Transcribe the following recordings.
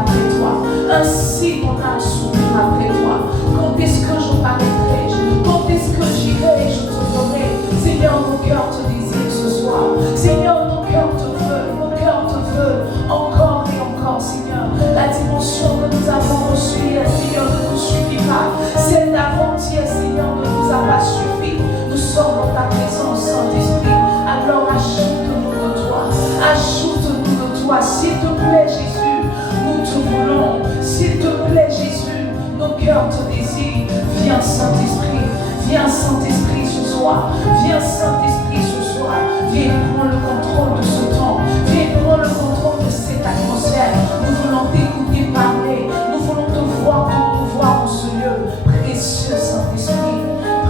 après toi. Ainsi mon âme soupire après toi. Quand est-ce que je paraîtrai-je? Quand est-ce que j'irai? Je te verrai. Seigneur, mon cœur te désire ce soir. Seigneur, mon cœur te veut encore et encore, Seigneur. La dimension que nous avons reçue hier, Seigneur, ne nous suffit pas. Celle d'avant-hier, Seigneur, ne nous a pas suffi. Nous sommes dans ta présence, Saint-Esprit. Alors ajoute-nous de toi. Ajoute-nous de toi. S'il te plaît, Jésus, nous te voulons. S'il te plaît, Jésus, nos cœurs te désirent. Viens, Saint-Esprit. Viens, Saint-Esprit, ce soir. Viens, Saint-Esprit, ce soir. Viens prendre le contrôle de ce temps. Viens prendre le contrôle de cette atmosphère. Nous voulons t'écouter parler. Nous voulons te voir, te mouvoir en ce lieu. Précieux Saint-Esprit.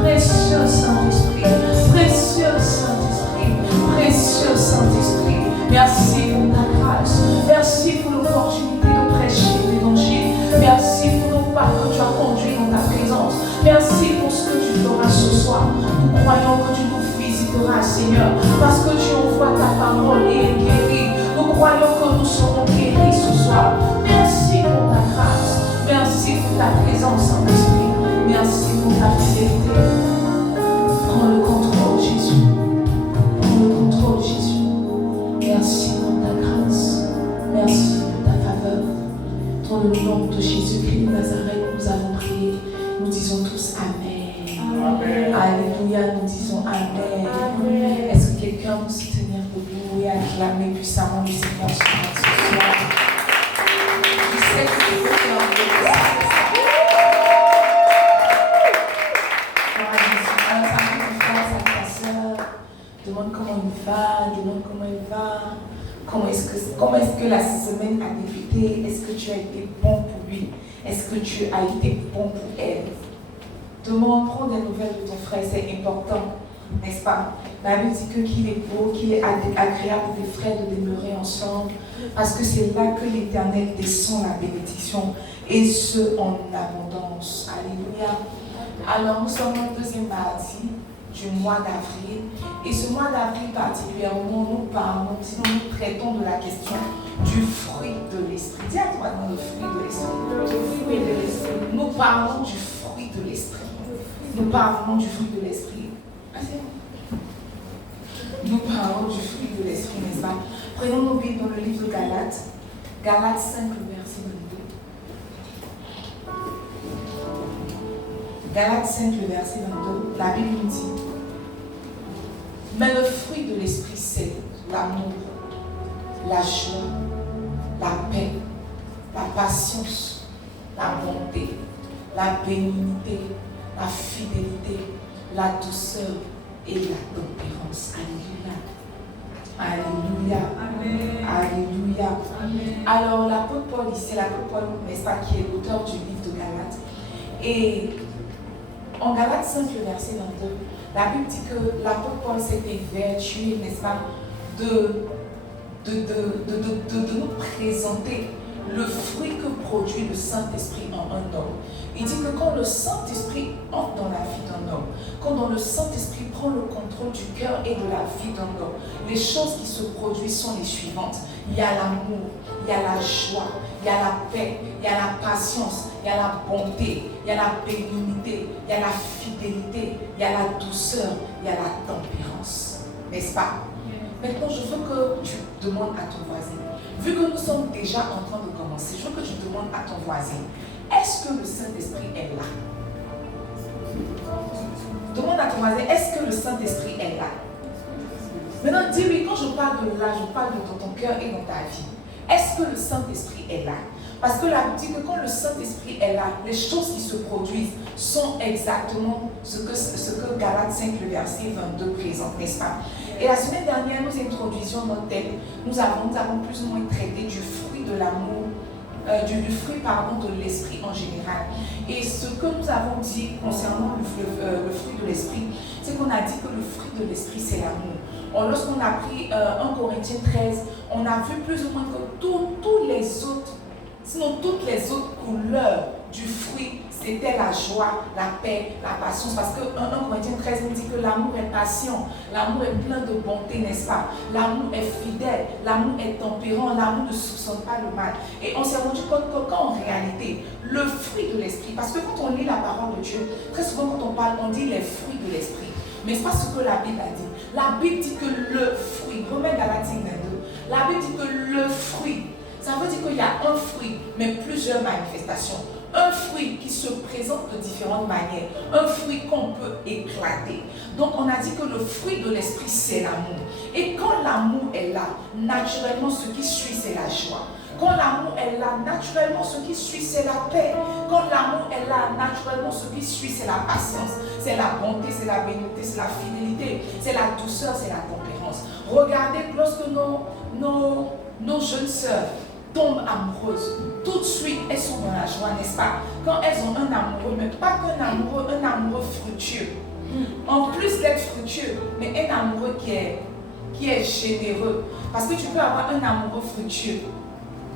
Précieux Saint-Esprit. Précieux Saint-Esprit. Précieux Saint-Esprit. Merci pour ta grâce. Merci pour l'opportunité de prêcher l'évangile. Merci pour nos pas que tu as conduits dans ta présence. Merci pour ce que tu feras ce soir. Nous croyons que tu nous visiteras, Seigneur, parce que tu envoies ta parole et elle guérit. Nous croyons que nous serons guéris ce soir. Merci pour ta grâce. Merci pour ta présence, Saint-Esprit. Merci pour ta fidélité. Prends le contrôle, Jésus. Prends le contrôle, Jésus. Merci pour ta grâce. Merci pour ta faveur. Dans le nom de Jésus-Christ de Nazareth, nous avons prié. Nous disons tous Amen. Amen. Alléluia, nous disons Amen. Amen. Est-ce que quelqu'un peut se tenir debout et acclamer puissamment le Seigneur ce soir? Je sais que c'est vous qui en demande comment il va, comment est-ce que la semaine a débuté, est-ce que tu as été bon pour lui, est-ce que tu as été bon pour elle. Demande, prends des nouvelles de ton frère, c'est important, n'est-ce pas? La Bible dit qu'il est beau, qu'il est agréable pour les frères de demeurer ensemble, parce que c'est là que l'Éternel descend la bénédiction, et ce en abondance. Alléluia. Alors nous sommes au deuxième mardi du mois d'avril. Et ce mois d'avril particulièrement, nous parlons, sinon nous traitons de la question du fruit de l'esprit. Dis à toi dans le fruit de l'esprit. Nous parlons du fruit de l'esprit. Nous parlons du fruit de l'esprit. Nous parlons du fruit de l'esprit, n'est-ce pas? Prenons nos Bibles dans le livre de Galates. Galates 5, le verset 22. Galates 5, le verset 22. La Bible nous dit: mais le fruit de l'esprit, c'est l'amour, la joie, la paix, la patience, la bonté, la bénignité, la fidélité, la douceur et la tempérance. Alléluia. Alléluia. Amen. Alléluia. Amen. Alors l'apôtre Paul ici, l'apôtre Paul, n'est-ce pas, qui est l'auteur du livre de Galates. Et en Galates 5, le verset 22, la Bible dit que l'apôtre Paul s'était vertué, n'est-ce pas, de nous présenter le fruit que produit le Saint-Esprit en un homme. Il dit que quand le Saint-Esprit entre dans la vie d'un homme, quand le Saint-Esprit prend le contrôle du cœur et de la vie d'un homme, les choses qui se produisent sont les suivantes. Il y a l'amour, il y a la joie, il y a la paix, il y a la patience, il y a la bonté, il y a la bénignité, il y a la fidélité, il y a la douceur, il y a la tempérance. N'est-ce pas? Maintenant, je veux que tu demandes à ton voisin, vu que nous sommes déjà en train de commencer, je veux que tu demandes à ton voisin, est-ce que le Saint-Esprit est là? Demande à ton voisin, est-ce que le Saint-Esprit est là? Maintenant, dis-lui, quand je parle de là, je parle dans ton cœur et dans ta vie. Est-ce que le Saint-Esprit est là? Parce que la Bible dit que quand le Saint-Esprit est là, les choses qui se produisent sont exactement ce que Galates 5, le verset 22 présente, n'est-ce pas? Et la semaine dernière, nous introduisions notre thème. Nous avons plus ou moins traité du fruit de l'amour, du fruit de l'esprit en général. Et ce que nous avons dit concernant le fruit de l'esprit, c'est qu'on a dit que le fruit de l'esprit, c'est l'amour. Lorsqu'on a pris 1 Corinthiens 13, on a vu plus ou moins que toutes les autres couleurs du fruit, c'était la joie, la paix, la patience. Parce que 1 Corinthiens 13 nous dit que l'amour est patient, l'amour est plein de bonté, n'est-ce pas? L'amour est fidèle, l'amour est tempérant, l'amour ne soupçonne pas le mal. Et on s'est rendu compte que quand en réalité, le fruit de l'esprit, parce que quand on lit la parole de Dieu, très souvent quand on parle, on dit les fruits de l'esprit. Mais ce n'est pas ce que la Bible a dit. La Bible dit que le fruit, Romains Galates 22, la Bible dit que le fruit, ça veut dire qu'il y a un fruit, mais plusieurs manifestations. Un fruit qui se présente de différentes manières. Un fruit qu'on peut éclater. Donc on a dit que le fruit de l'esprit, c'est l'amour. Et quand l'amour est là, naturellement ce qui suit, c'est la joie. Quand l'amour est là, naturellement ce qui suit, c'est la paix. Quand l'amour est là, naturellement ce qui suit, c'est la patience. C'est la bonté, c'est la bénédiction, c'est la fidélité, c'est la douceur, c'est la tempérance. Regardez, lorsque nos jeunes sœurs tombent amoureuses, tout de suite elles sont dans la joie, n'est-ce pas? Quand elles ont un amoureux, mais pas qu'un amoureux, un amoureux fructueux. En plus d'être fructueux, mais un amoureux qui est généreux. Parce que tu peux avoir un amoureux fructueux,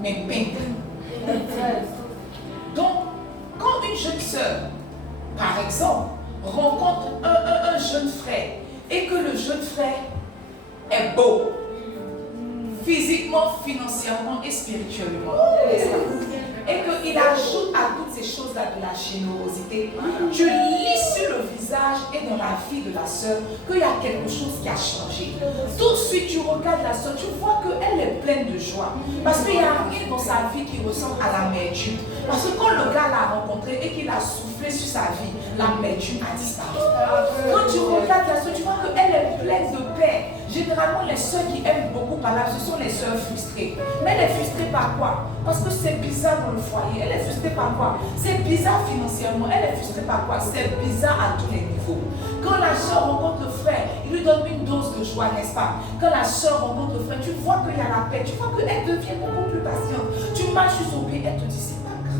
mais peindre. Donc, quand une jeune sœur, par exemple, rencontre un jeune frère et que le jeune frère est beau, physiquement, financièrement et spirituellement, et qu'il ajoute à toutes ces choses-là de la générosité, tu lis sur le visage et dans la vie de la sœur qu'il y a quelque chose qui a changé. Tout de suite, tu regardes la sœur, tu vois qu'elle est pleine de joie. Parce qu'il n'y a rien dans sa vie qui ressemble à l'amertume. Parce que quand le gars l'a rencontré et qu'il a soufflé sur sa vie, l'amertume a disparu. Quand tu regardes la sœur, tu vois qu'elle est pleine de paix. Généralement, les sœurs qui aiment beaucoup parler, ce sont les sœurs frustrées. Mais elle est frustrée par quoi? Parce que c'est bizarre dans le foyer. Elle est frustrée par quoi? C'est bizarre financièrement. Elle est frustrée par quoi? C'est bizarre à tous les niveaux. Quand la sœur rencontre le frère, il lui donne une dose de joie, n'est-ce pas? Quand la sœur rencontre le frère, tu vois qu'il y a la paix. Tu vois qu'elle devient beaucoup plus patiente. Tu marches sur son pied, elle te dit, c'est pas grave.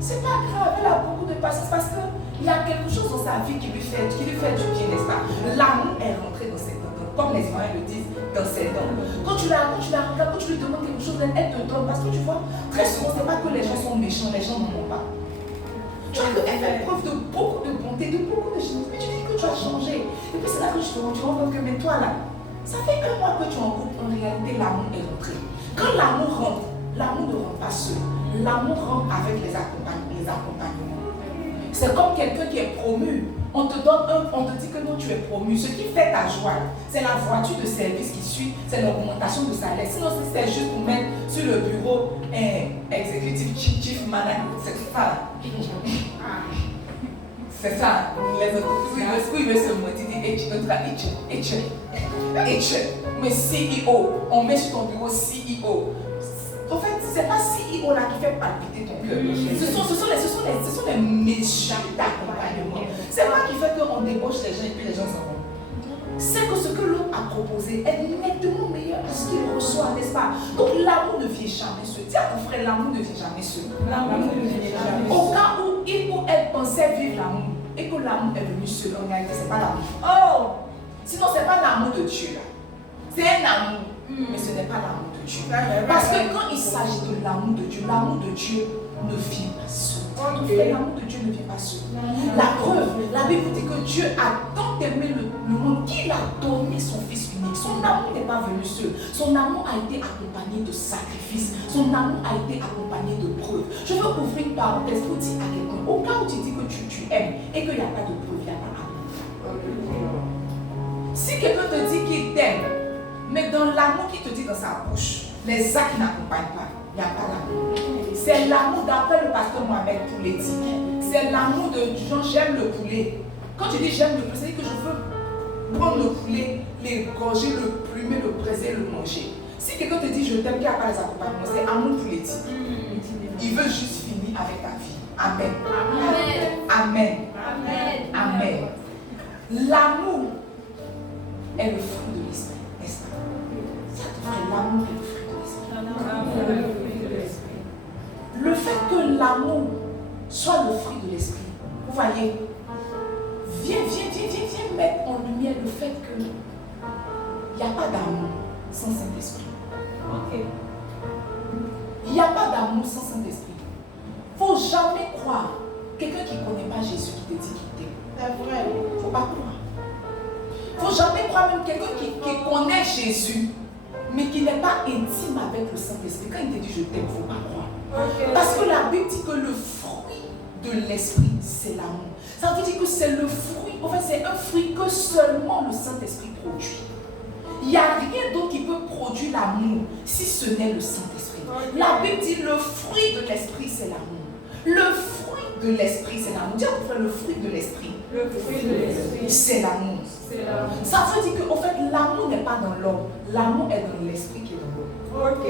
C'est pas grave, elle a beaucoup de patience parce qu'il y a quelque chose dans sa vie qui lui fait du bien, n'est-ce pas? L'amour est rentré dans ses dents, comme les Israéliens le disent, dans ses dents. Quand tu la regardes, quand tu lui demandes quelque chose, elle te donne. Parce que tu vois, très souvent, ce n'est pas que les gens sont méchants, les gens n'en ont pas. Tu vois qu'elle fait preuve de beaucoup de bonté, de beaucoup de choses. Mais tu dis que tu as changé. Et puis c'est là que tu te rends compte que, mais toi là, ça fait 1 mois que tu es en couple, en réalité, l'amour est rentré. Quand l'amour rentre, l'amour ne rentre pas seul. L'amour rentre avec les accompagnements. C'est comme quelqu'un qui est promu. On te dit que non, tu es promu. Ce qui fait ta joie, c'est la voiture de service qui suit, c'est l'augmentation de salaire. Sinon, si c'est juste pour mettre sur le bureau exécutif, chief manager, c'est ça. C'est ça. Les autres, il veut se motiver. Mais CEO, on met sur ton bureau CEO. En fait, ce n'est pas CEO là qui fait palpiter ton cœur. Ce sont les méchants d'accompagnement. Ce n'est pas qui fait qu'on débauche les gens et puis les gens s'en vont. C'est que ce que l'autre a proposé est nettement meilleur à ce qu'il reçoit, n'est-ce pas? Donc l'amour ne vient jamais seul. Dis à ton frère, l'amour ne vient jamais seul. Au cas où il ou elle pensait vivre l'amour et que l'amour est venu seul, en réalité, ce n'est pas l'amour. Oh! Sinon, ce n'est pas l'amour de Dieu là. C'est un amour, mais ce n'est pas l'amour de Dieu. Parce que quand il s'agit de l'amour de Dieu ne vient pas seul. L'amour de Dieu ne vient pas seul. La preuve, la Bible dit que Dieu a tant aimé le monde qu'il a donné son Fils unique. Son amour n'est pas venu seul. Son amour a été accompagné de sacrifices. Son amour a été accompagné de preuves. Je veux ouvrir une parenthèse pour dire à quelqu'un, au cas où tu dis que tu aimes et qu'il n'y a pas de preuve, il n'y a pas d'amour. Si quelqu'un te dit qu'il t'aime, mais dans l'amour qu'il te dit dans sa bouche, les actes n'accompagnent pas, il n'y a pas l'amour. C'est l'amour d'après le pasteur Mohamed Pouletti. C'est l'amour de genre j'aime le poulet. Quand tu dis j'aime le poulet, c'est que je veux prendre le poulet, l'égorger, le plumer, le briser, le manger. Si quelqu'un te dit je t'aime, qu'il n'y a pas les accompagnements, c'est amour Pouletti. Il veut juste finir avec ta vie. Amen. Amen. Amen. Amen. L'amour est le fruit de l'esprit. N'est-ce pas? L'amour est le fruit de l'esprit. Le fait que l'amour soit le fruit de l'esprit, vous voyez, viens mettre en lumière le fait qu'il n'y a pas d'amour sans Saint-Esprit. Il n'y a pas d'amour sans Saint-Esprit. Il ne faut jamais croire quelqu'un qui ne connaît pas Jésus qui te dit qu'il t'aime. C'est vrai. Il ne faut pas croire. Il ne faut jamais croire même quelqu'un qui connaît Jésus, mais qui n'est pas intime avec le Saint-Esprit. Quand il te dit je t'aime, il ne faut pas croire. Okay. Parce que la Bible dit que le fruit de l'Esprit, c'est l'amour. Ça veut dire que c'est le fruit, en fait c'est un fruit que seulement le Saint-Esprit produit. Il n'y a rien d'autre qui peut produire l'amour si ce n'est le Saint-Esprit. Okay. La Bible dit le fruit de l'Esprit, c'est l'amour. Le fruit de l'Esprit, c'est l'amour. Dis à le fruit de l'Esprit. Le fruit de l'Esprit, c'est l'amour. C'est l'amour. Ça veut dire qu'en fait, l'amour n'est pas dans l'homme. L'amour est dans l'Esprit qui est dans l'homme. Ok.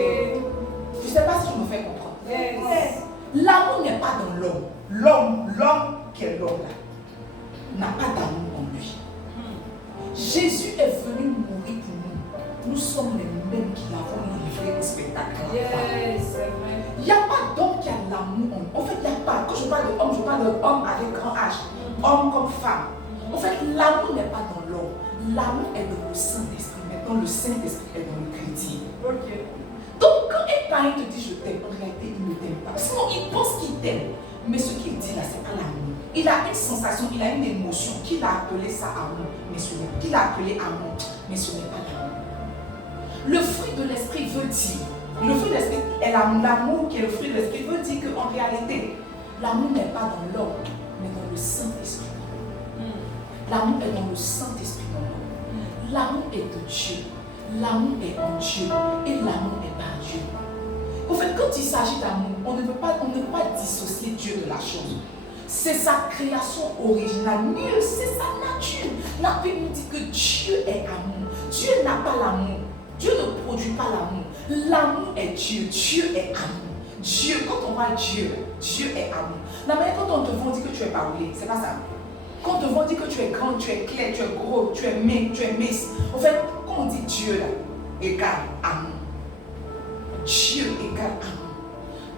Je ne sais pas si je me fais comprendre. Yes. L'amour n'est pas dans l'homme. L'homme qui est l'homme là, n'a pas d'amour en lui. Jésus est venu mourir pour nous. Nous sommes les mêmes qui l'avons livré au spectacle. Yes, c'est vrai. Il n'y a pas d'homme qui a l'amour en lui. En fait, il n'y a pas. Quand je parle d'homme, je parle d'homme avec grand H. Homme comme femme. En fait, l'amour n'est pas dans l'homme. L'amour est dans le Saint-Esprit. Maintenant, le Saint-Esprit est dans le chrétien. Ok. Donc, quand un parent te dit je t'aime, en réalité, il ne t'aime pas. Sinon, il pense qu'il t'aime. Mais ce qu'il dit là, c'est pas l'amour. Il a une sensation, il a une émotion qu'il a appelé ça amour, mais ce n'est qu'il a appelé amour, mais ce n'est pas l'amour. Le fruit de l'esprit veut dire, le fruit de l'esprit est l'amour qui est le fruit de l'esprit veut dire qu'en réalité, l'amour n'est pas dans l'homme, mais dans le Saint-Esprit. L'amour est dans le Saint-Esprit dans l'homme. L'amour est de Dieu. L'amour est en Dieu et l'amour est par Dieu. En fait, quand il s'agit d'amour, on ne peut pas dissocier Dieu de la chose. C'est sa création originale, mieux, c'est sa nature. La Bible nous dit que Dieu est amour. Dieu n'a pas l'amour. Dieu ne produit pas l'amour. L'amour est Dieu. Dieu est amour. Dieu, quand on voit Dieu, Dieu est amour. La manière quand on te vend dit que tu es parlé, c'est pas ça. Quand on te vend dit que tu es grand, tu es clair, tu es gros, tu es mince. En fait, quand on dit Dieu là, égale amour. Dieu égale amour.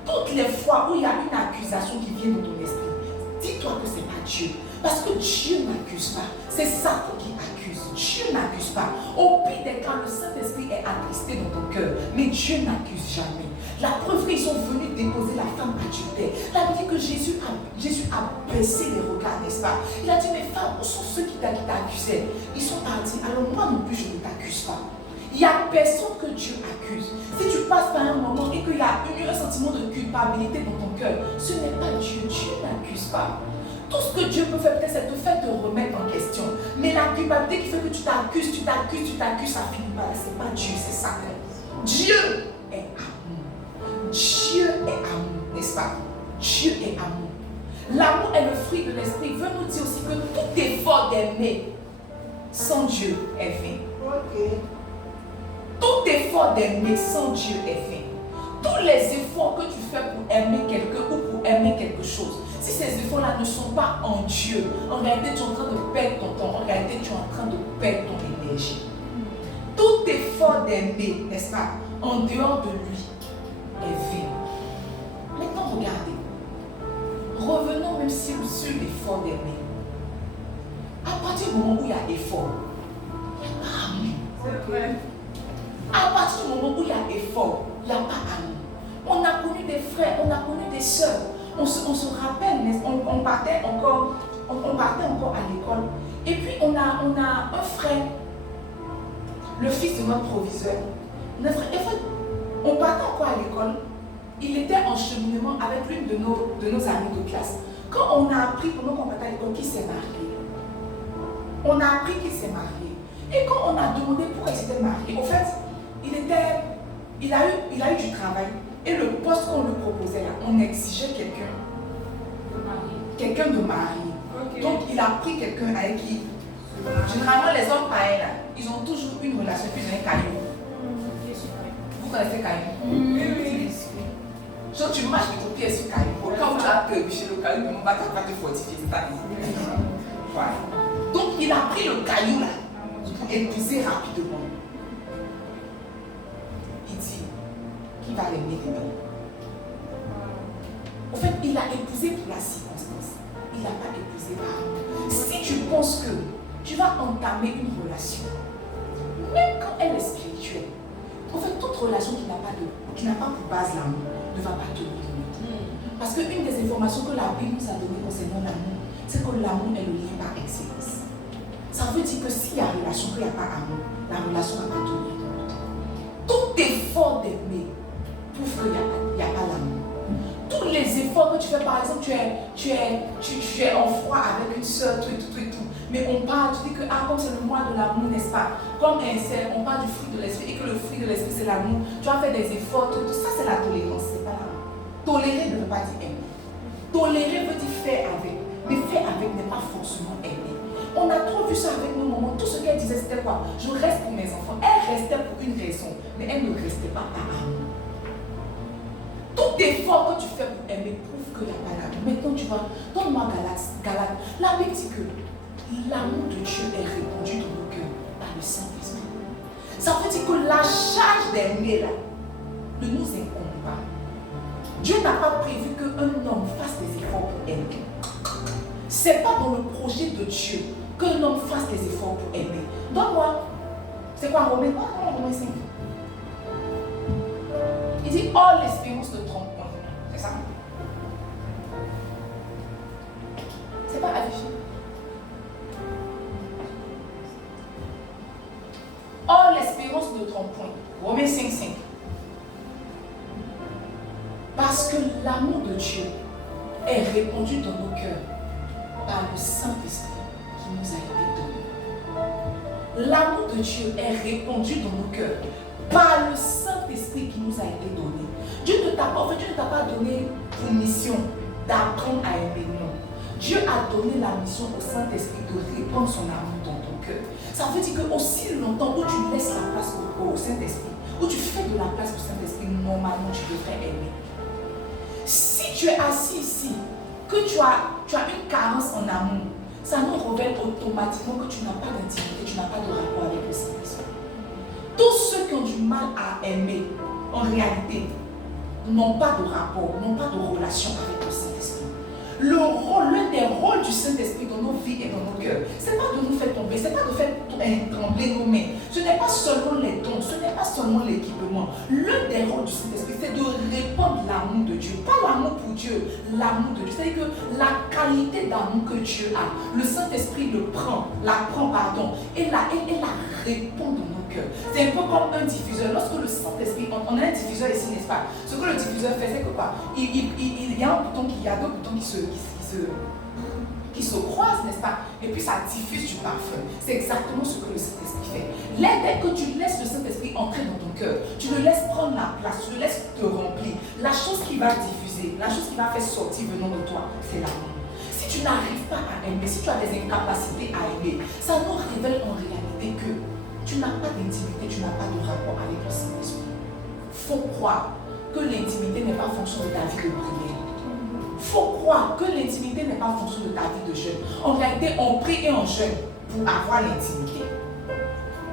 Toutes les fois où il y a une accusation qui vient de ton esprit, dis-toi que ce n'est pas Dieu. Parce que Dieu n'accuse pas. C'est Satan qui accuse. Dieu n'accuse pas. Au pire des cas, le Saint-Esprit est attristé dans ton cœur. Mais Dieu n'accuse jamais. La preuve qu'ils sont venus déposer la femme adultère. La Bible dit que Jésus a baissé les regards, n'est-ce pas? Il a dit, mais femme, où sont ceux qui t'accusaient? Ils sont partis. Alors moi non plus, je ne t'accuse pas. Il n'y a personne que Dieu accuse. Si tu passes par un moment et qu'il y a un sentiment de culpabilité dans ton cœur, ce n'est pas Dieu. Dieu n'accuse pas. Tout ce que Dieu peut faire peut-être, c'est te faire te remettre en question. Mais la culpabilité qui fait que tu t'accuses, ça finit pas là. Ce n'est pas Dieu, c'est Satan. Dieu est amour. Dieu est amour, n'est-ce pas? Dieu est amour. L'amour est le fruit de l'esprit. Il veut nous dire aussi que tout effort d'aimer sans Dieu est vain. Ok. Tout effort d'aimer sans Dieu est vain. Tous les efforts que tu fais pour aimer quelqu'un ou pour aimer quelque chose, si ces efforts-là ne sont pas en Dieu, en réalité tu es en train de perdre ton temps, en réalité tu es en train de perdre ton énergie. Tout effort d'aimer, n'est-ce pas, en dehors de lui, est vain. Maintenant regardez, revenons même sur l'effort d'aimer. À partir du moment où il y a effort, il n'y a pas amour. C'est vrai. À partir du moment où il y a effort, il n'y a pas amour. On a connu des frères, on a connu des sœurs. On se rappelle, on partait encore à l'école. Et puis on a un frère, le fils de notre proviseur. Notre frère, en fait, on partait encore à l'école. Il était en cheminement avec l'une de nos amis de classe. Quand on a appris, pendant qu'on partait à l'école, qu'il s'est marié. On a appris qu'il s'est marié. Et quand on a demandé pourquoi il s'était marié, en fait, il a eu du travail. Et le poste qu'on lui proposait là, on exigeait quelqu'un de marié. Okay. Donc il a pris quelqu'un avec qui, généralement les hommes pareils là, ils ont toujours une relation plus d'un caillou. Vous connaissez caillou? Oui. Genre tu marches avec ton pied sur caillou. Au cas où tu as trébuché le caillou, on va te fortifier, c'est ta vie. Voilà. Donc il a pris le caillou là pour épouser rapidement. Il dit qu'il va l'aimer dedans. En fait, il a épousé pour la circonstance. Il n'a pas épousé par amour. Si tu penses que tu vas entamer une relation, même quand elle est spirituelle, en fait, toute relation qui n'a pas pour base l'amour ne va pas tenir. Parce qu'une des informations que la Bible nous a données concernant l'amour, c'est que l'amour est le lien par excellence. Ça veut dire que s'il y a relation, qu'il n'y a pas amour, la relation n'a pas donné. Tout effort d'aimer prouve qu'il n'y a pas l'amour. Tous les efforts que tu fais, par exemple, tu es en froid avec une soeur, tout. Mais on parle, tu dis que comme c'est le mois de l'amour, n'est-ce pas? Comme on parle du fruit de l'esprit et que le fruit de l'esprit c'est l'amour, tu as fait des efforts, tout ça c'est la tolérance, c'est pas l'amour. Tolérer ne veut pas dire aimer. Tolérer veut dire faire avec, mais faire avec n'est pas forcément aimer. On a trop vu ça avec nos mamans. Tout ce qu'elle disait, c'était quoi? Je reste pour mes enfants. Elle restait pour une raison, mais elle ne restait pas par amour. Tout effort que tu fais pour aimer prouve qu'il n'y a pas l'amour. Maintenant, tu vois, donne-moi Galate. La Bible dit que l'amour de Dieu est répandu dans nos cœurs par le Saint-Esprit. Ça veut dire que la charge d'aimer là ne nous incombe pas. Dieu n'a pas prévu qu'un homme fasse des efforts pour aimer. Ce n'est pas dans le projet de Dieu qu'un homme fasse des efforts pour aimer. Donne-moi, c'est quoi Romains 5? Il dit, oh l'espérance de 30 points. C'est ça? C'est pas affiché. Oh l'espérance de 30 points. Romains 5. Parce que l'amour de Dieu est répandu dans nos cœurs par le Saint-Esprit qui nous a été donné. L'amour de Dieu est répandu dans nos cœurs par le Saint-Esprit qui nous a été donné. Dieu ne t'a pas donné une mission d'apprendre à aimer, non. Dieu a donné la mission au Saint-Esprit de répandre son amour dans ton cœur. Ça veut dire qu'aussi longtemps où tu laisses la place au Saint-Esprit, où tu fais de la place au Saint-Esprit, normalement tu devrais aimer. Si tu es assis ici, que tu as une carence en amour, ça nous révèle automatiquement que tu n'as pas d'intimité, tu n'as pas de rapport avec le Saint-Esprit. Tous ceux qui ont du mal à aimer, en réalité, n'ont pas de rapport, n'ont pas de relation avec le Saint-Esprit. L'un des rôles du Saint-Esprit dans nos vies et dans nos cœurs, ce n'est pas de nous faire tomber, ce n'est pas de faire trembler nos mains. Ce n'est pas seulement les dons, ce n'est pas seulement l'équipement. L'un des rôles du Saint-Esprit, c'est de répandre l'amour de Dieu. Pas l'amour pour Dieu, l'amour de Dieu. C'est-à-dire que la qualité d'amour que Dieu a, le Saint-Esprit la prend, et la répand dans nos cœurs. C'est un peu comme un diffuseur. Lorsque le Saint-Esprit, on a un diffuseur ici, n'est-ce pas? Ce que le diffuseur fait, c'est que quoi? Il y a un bouton, il y a deux boutons qui se croisent, n'est-ce pas? Et puis ça diffuse du parfum. C'est exactement ce que le Saint-Esprit fait. Dès que tu laisses le Saint-Esprit entrer dans ton cœur, tu le laisses prendre la place, tu le laisses te remplir. La chose qui va diffuser, la chose qui va faire sortir venant de toi, c'est l'amour. Si tu n'arrives pas à aimer, si tu as des incapacités à aimer, ça nous révèle en réalité que tu n'as pas d'intimité, tu n'as pas de rapport avec le Saint-Esprit. Il faut croire que l'intimité n'est pas en fonction de ta vie de prière. Il faut croire que l'intimité n'est pas en fonction de ta vie de jeûne. En réalité, on prie et on jeûne pour avoir l'intimité.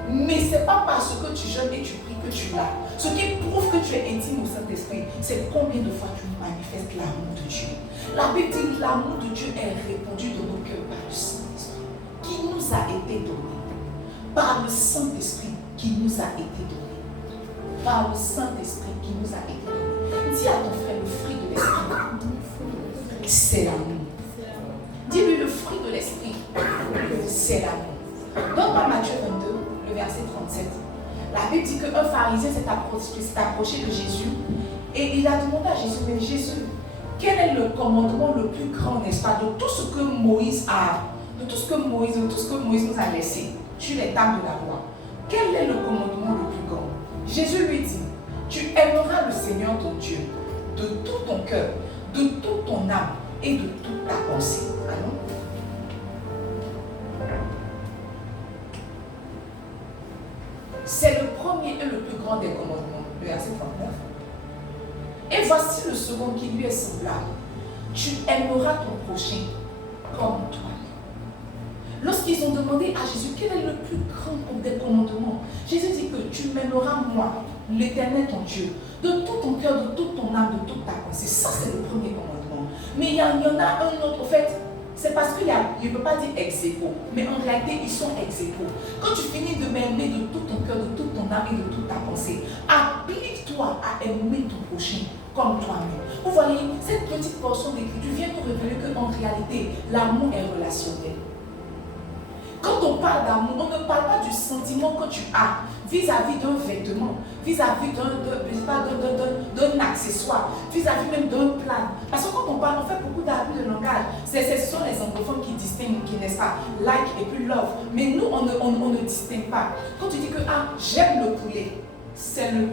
Mais ce n'est pas parce que tu jeûnes et tu pries que tu l'as. Ce qui prouve que tu es intime au Saint-Esprit, c'est combien de fois tu manifestes l'amour de Dieu. La Bible dit que l'amour de Dieu est répandu dans nos cœurs par le Saint-Esprit qui nous a été donné. Par le Saint-Esprit qui nous a été donné. Par le Saint-Esprit qui nous a été donné. Dis à ton frère, le fruit de l'Esprit, c'est l'amour. Dis-lui, le fruit de l'Esprit, c'est l'amour. Donne-moi Matthieu 22, le verset 37. La Bible dit qu'un pharisien s'est approché de Jésus et il a demandé à Jésus, mais Jésus, quel est le commandement le plus grand, n'est-ce pas, de tout ce que Moïse nous a laissé sur les tables de la loi? Quel est le commandement le plus grand? Jésus lui dit, tu aimeras le Seigneur ton Dieu de tout ton cœur, de toute ton âme et de toute ta pensée. Allons. C'est le premier et le plus grand des commandements, le verset 39. Et voici le second qui lui est semblable. Tu aimeras ton prochain comme toi. Lorsqu'ils ont demandé à Jésus quel est le plus grand des commandements, Jésus dit que tu m'aimeras moi, l'Éternel ton Dieu, de tout ton cœur, de toute ton âme, de toute ta pensée. Ça c'est le premier commandement. Mais il y en a un autre, en fait, c'est parce qu'il ne peut pas dire ex aequo, mais en réalité ils sont ex aequo. Quand tu finis de m'aimer de tout ton cœur, de toute ton âme et de toute ta pensée, applique-toi à aimer ton prochain comme toi-même. Vous voyez, cette cette petite portion d'écriture vient pour révéler qu'en réalité, l'amour est relationnel. Quand on parle d'amour, on ne parle pas du sentiment que tu as vis-à-vis d'un vêtement, vis-à-vis d'un accessoire, vis-à-vis même d'un plat. Parce que quand on parle, on fait beaucoup d'abus de langage. Ce sont les anglophones qui distinguent, qui n'est-ce pas, like et puis love. Mais nous, on ne distingue pas. Quand tu dis que j'aime le poulet, c'est le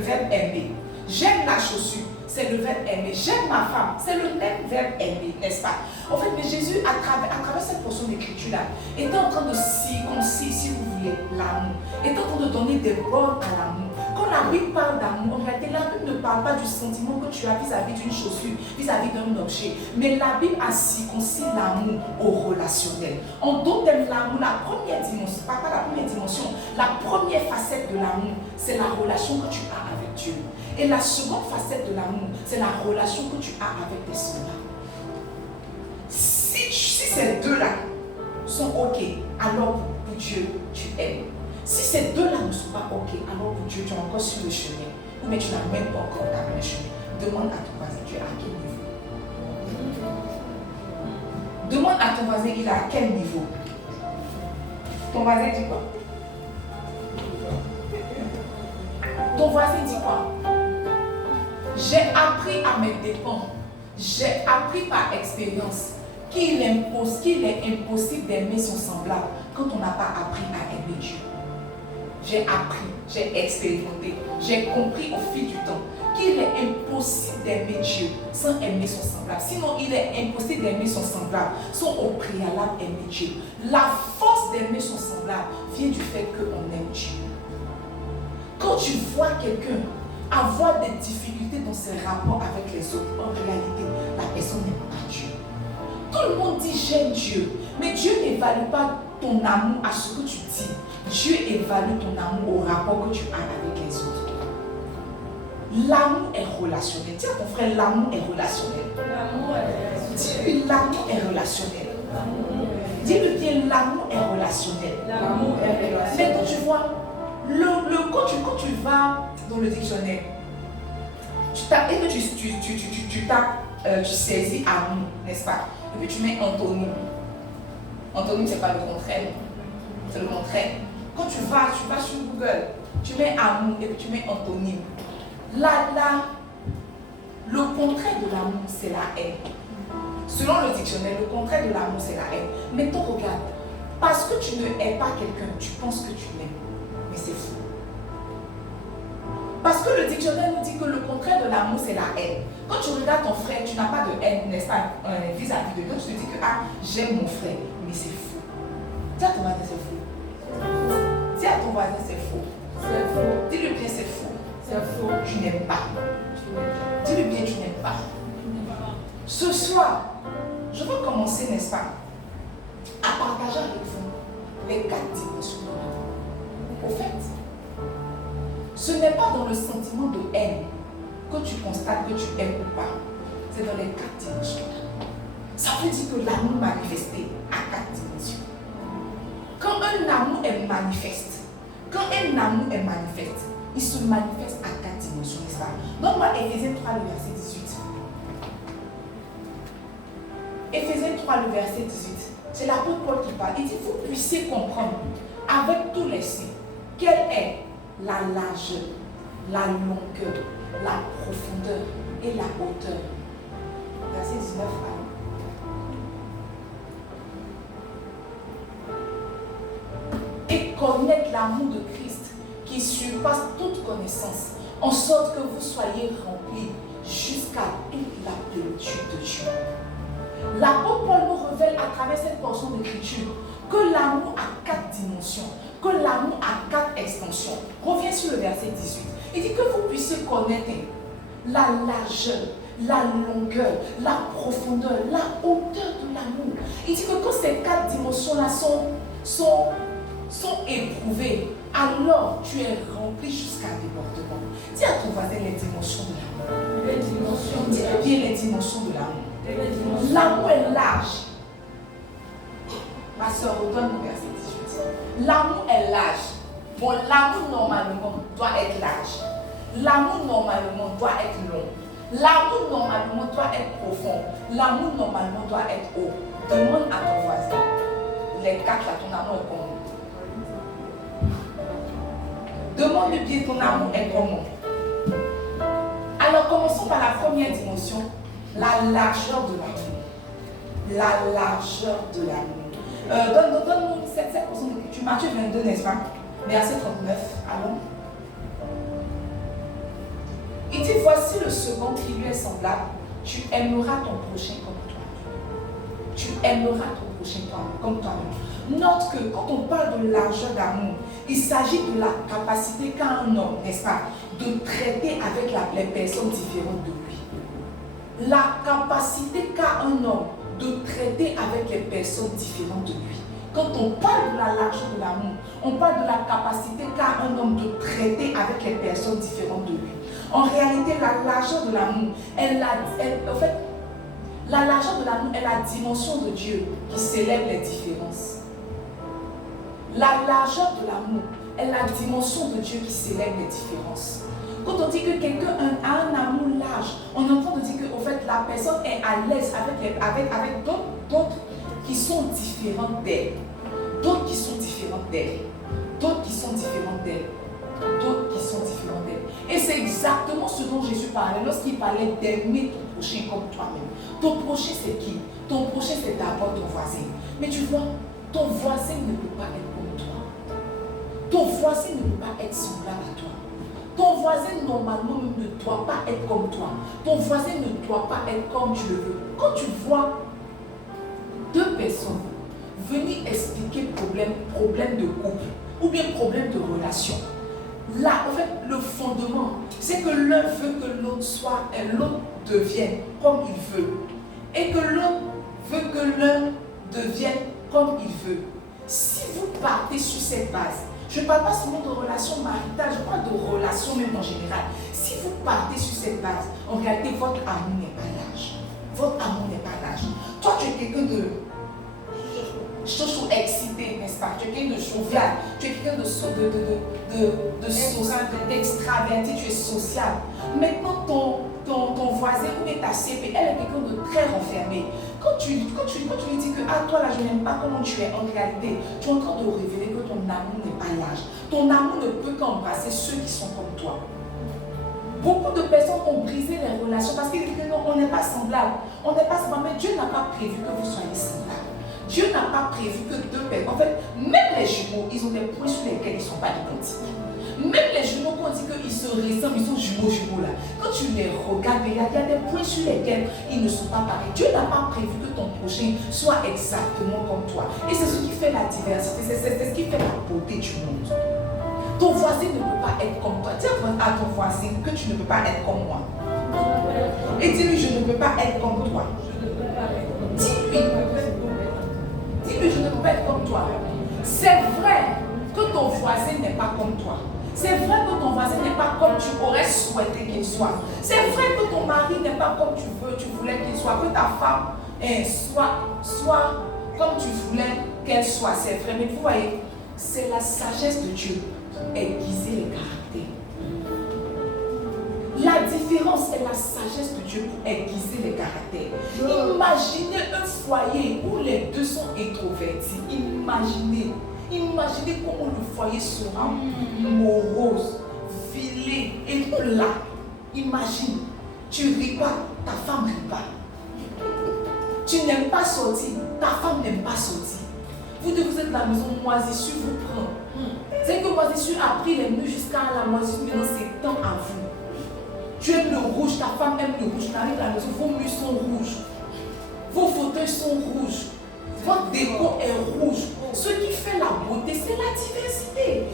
verbe aimer. J'aime la chaussure, c'est le verbe aimer. J'aime ma femme, c'est le même verbe aimer, n'est-ce pas? En fait, mais Jésus, à travers cette portion d'écriture-là, était en train de circoncire, si vous voulez, l'amour. Était en train de donner des bornes à l'amour. Quand la Bible parle d'amour, en réalité, la Bible ne parle pas du sentiment que tu as vis-à-vis d'une chaussure, vis-à-vis d'un objet. Mais la Bible a circoncis l'amour au relationnel. En d'autres termes, l'amour, la première dimension, pas la première dimension, la première facette de l'amour, c'est la relation que tu as avec Dieu. Et la seconde facette de l'amour, c'est la relation que tu as avec tes soldats. Si ces deux-là sont OK, alors pour Dieu, tu aimes. Si ces deux-là ne sont pas OK, alors pour Dieu, tu es encore sur le chemin. Ou mais tu n'as même pas encore tapé le chemin. Demande à ton voisin, tu es à quel niveau? Demande à ton voisin, il est à quel niveau? Ton voisin dit quoi? Ton voisin dit quoi? J'ai appris à mes dépens, j'ai appris par expérience qu'il est impossible d'aimer son semblable quand on n'a pas appris à aimer Dieu. J'ai appris, j'ai expérimenté, j'ai compris au fil du temps qu'il est impossible d'aimer Dieu sans aimer son semblable. Sinon, il est impossible d'aimer son semblable sans au préalable aimer Dieu. La force d'aimer son semblable vient du fait qu'on aime Dieu. Quand tu vois quelqu'un avoir des difficultés dans ses rapports avec les autres, en réalité, la personne n'aime pas Dieu. Tout le monde dit j'aime Dieu, mais Dieu n'évalue pas ton amour à ce que tu dis. Dieu évalue ton amour au rapport que tu as avec les autres. L'amour est relationnel. Dis à ton frère, l'amour est relationnel. Dis-lui, l'amour est relationnel. Dis-lui bien, l'amour est relationnel. L'amour est relationnel. Maintenant, tu vois, quand tu vas dans le dictionnaire, tu tapes, et que tu tapes, tu saisis amour, n'est-ce pas? Et puis tu mets antonyme. Antonyme, c'est pas le contraire. C'est le contraire. Quand tu vas sur Google, tu mets amour et puis tu mets antonyme. Là, le contraire de l'amour, c'est la haine. Selon le dictionnaire, le contraire de l'amour, c'est la haine. Maintenant, regarde. Parce que tu ne hais pas quelqu'un, tu penses que tu l'aimes. Mais c'est faux. Parce que le dictionnaire nous dit que le contraire de l'amour, c'est la haine. Quand tu regardes ton frère, tu n'as pas de haine, n'est-ce pas, vis-à-vis de lui. Donc tu te dis que j'aime mon frère, mais c'est faux. Dis à ton voisin, c'est faux. Dis à ton voisin, c'est faux. C'est faux. Dis-le bien, c'est faux. C'est faux. Tu n'aimes pas. Dis-le bien, tu n'aimes pas. Ce soir, je veux commencer, n'est-ce pas, à partager avec vous les 4 dimensions de l'amour. Au fait, ce n'est pas dans le sentiment de haine que tu constates que tu aimes ou pas. C'est dans les 4 dimensions. Ça veut dire que l'amour manifesté a 4 dimensions. Quand un amour est manifeste, il se manifeste à 4 dimensions, n'est-ce pas? Donne-moi Éphésiens 3, le verset 18. Éphésiens 3, le verset 18. C'est l'apôtre Paul qui parle. Il dit, vous puissiez comprendre avec tous les signes quelle est la largeur, la longueur, la profondeur et la hauteur. Verset 19. Et connaître l'amour de Christ qui surpasse toute connaissance, en sorte que vous soyez remplis jusqu'à toute la plénitude de Dieu. L'apôtre Paul nous révèle à travers cette portion d'écriture que l'amour a 4 dimensions, que l'amour a 4 extensions. Reviens sur le verset 18. Il dit que vous puissiez connaître la largeur, la longueur, la profondeur, la hauteur de l'amour. Il dit que quand ces 4 dimensions-là sont éprouvées, alors tu es rempli jusqu'à débordement. Dis à ton voisin les dimensions de l'amour. Les dimensions. Dis bien les dimensions de l'amour. L'amour est large. Ma soeur, redonne mon verset 18. L'amour est large. Bon, l'amour normalement doit être large. L'amour normalement doit être long. L'amour normalement doit être profond. L'amour normalement doit être haut. Demande à ton voisin. Les quatre là, ton amour est comment? Demande bien, ton amour est comment? Alors commençons par la première dimension, la largeur de l'amour. La largeur de l'amour. Donne-nous cette portion de l'écriture. Matthieu 22, n'est-ce pas? Verset 39. Allons. Il dit, voici le second qui lui est semblable. Tu aimeras ton prochain comme toi-même. Tu aimeras ton prochain comme toi-même. Note que quand on parle de largeur d'amour, il s'agit de la capacité qu'a un homme, n'est-ce pas, de traiter avec les personnes différentes de lui. La capacité qu'a un homme de traiter avec les personnes différentes de lui. Quand on parle de la largeur de l'amour, on parle de la capacité qu'a un homme de traiter avec les personnes différentes de lui. En réalité, la largeur de l'amour, la largeur de l'amour est la dimension de Dieu qui célèbre les différences. La largeur de l'amour est la dimension de Dieu qui célèbre les différences. Quand on dit que quelqu'un a un amour large, on est en train de dire que fait, la personne est à l'aise avec d'autres qui sont différentes d'elle. D'autres qui sont différentes d'elle. D'autres qui sont différentes d'elle. D'autres qui sont différentes d'elle. Et c'est exactement ce dont Jésus parlait lorsqu'il parlait d'aimer ton prochain comme toi-même. Ton prochain c'est qui? Ton prochain c'est d'abord ton voisin. Mais tu vois, ton voisin ne peut pas être comme toi. Ton voisin ne peut pas être semblable à toi. Ton voisin normalement ne doit pas être comme toi. Ton voisin ne doit pas être comme tu le veux. Quand tu vois deux personnes venir expliquer problème de couple ou bien problème de relation, là, en fait, le fondement, c'est que l'un veut que l'autre devienne comme il veut. Et que l'autre veut que l'un devienne comme il veut. Si vous partez sur cette base, je ne parle pas seulement de relations maritales, je parle de relations même en général. Si vous partez sur cette base, en réalité, votre amour n'est pas large. Votre amour n'est pas large. Toi, tu es quelqu'un de excité, n'est-ce pas? Tu es quelqu'un de jovial, tu es quelqu'un d'extraverti, tu es social. Maintenant, ton voisin ou ta CP, elle est quelqu'un de très renfermé. Quand tu lui dis que toi là je n'aime pas comment tu es, en réalité, tu es en train de révéler que ton amour n'est pas large. Ton amour ne peut qu'embrasser ceux qui sont comme toi. Beaucoup de personnes ont brisé les relations parce qu'ils disent que non, on n'est pas semblable. On n'est pas semblable, mais Dieu n'a pas prévu que vous soyez semblables. Dieu n'a pas prévu que deux personnes. En fait, même les jumeaux, ils ont des points sur lesquels ils ne sont pas identiques. Même les jumeaux, quand on dit qu'ils se ressemblent, ils sont jumeaux là. Quand tu les regardes, il y a des points sur lesquels ils ne sont pas pareils. Dieu n'a pas prévu que ton prochain soit exactement comme toi. Et c'est ce qui fait la diversité, c'est ce qui fait la beauté du monde. Ton voisin ne peut pas être comme toi. Dis à ton voisin que tu ne peux pas être comme moi. Et dis-lui, je ne peux pas être comme toi. Dis-lui, je ne peux pas être comme toi. C'est vrai que ton voisin n'est pas comme toi. C'est vrai que ton voisin n'est pas comme tu aurais souhaité qu'il soit. C'est vrai que ton mari n'est pas comme tu voulais qu'il soit. Que ta femme soit comme tu voulais qu'elle soit. C'est vrai. Mais vous voyez, c'est la sagesse de Dieu qui aiguise les caractères. La différence est la sagesse de Dieu pour aiguiser les caractères. Imaginez un foyer où les deux sont introvertis. Imaginez comment le foyer sera morose, filé et plat. Imagine, tu ne ris pas, ta femme ne rit pas. Tu n'aimes pas sortir, ta femme n'aime pas sortir. Vous êtes dans la maison, moisissure vous prend. C'est que moisissure a pris les murs jusqu'à la moisissure, maintenant c'est temps à vous. Tu aimes le rouge, ta femme aime le rouge. Tu arrives à la maison, vos murs sont rouges. Vos fauteuils sont rouges. Votre déco est rouge. Ce qui fait la beauté, c'est la diversité.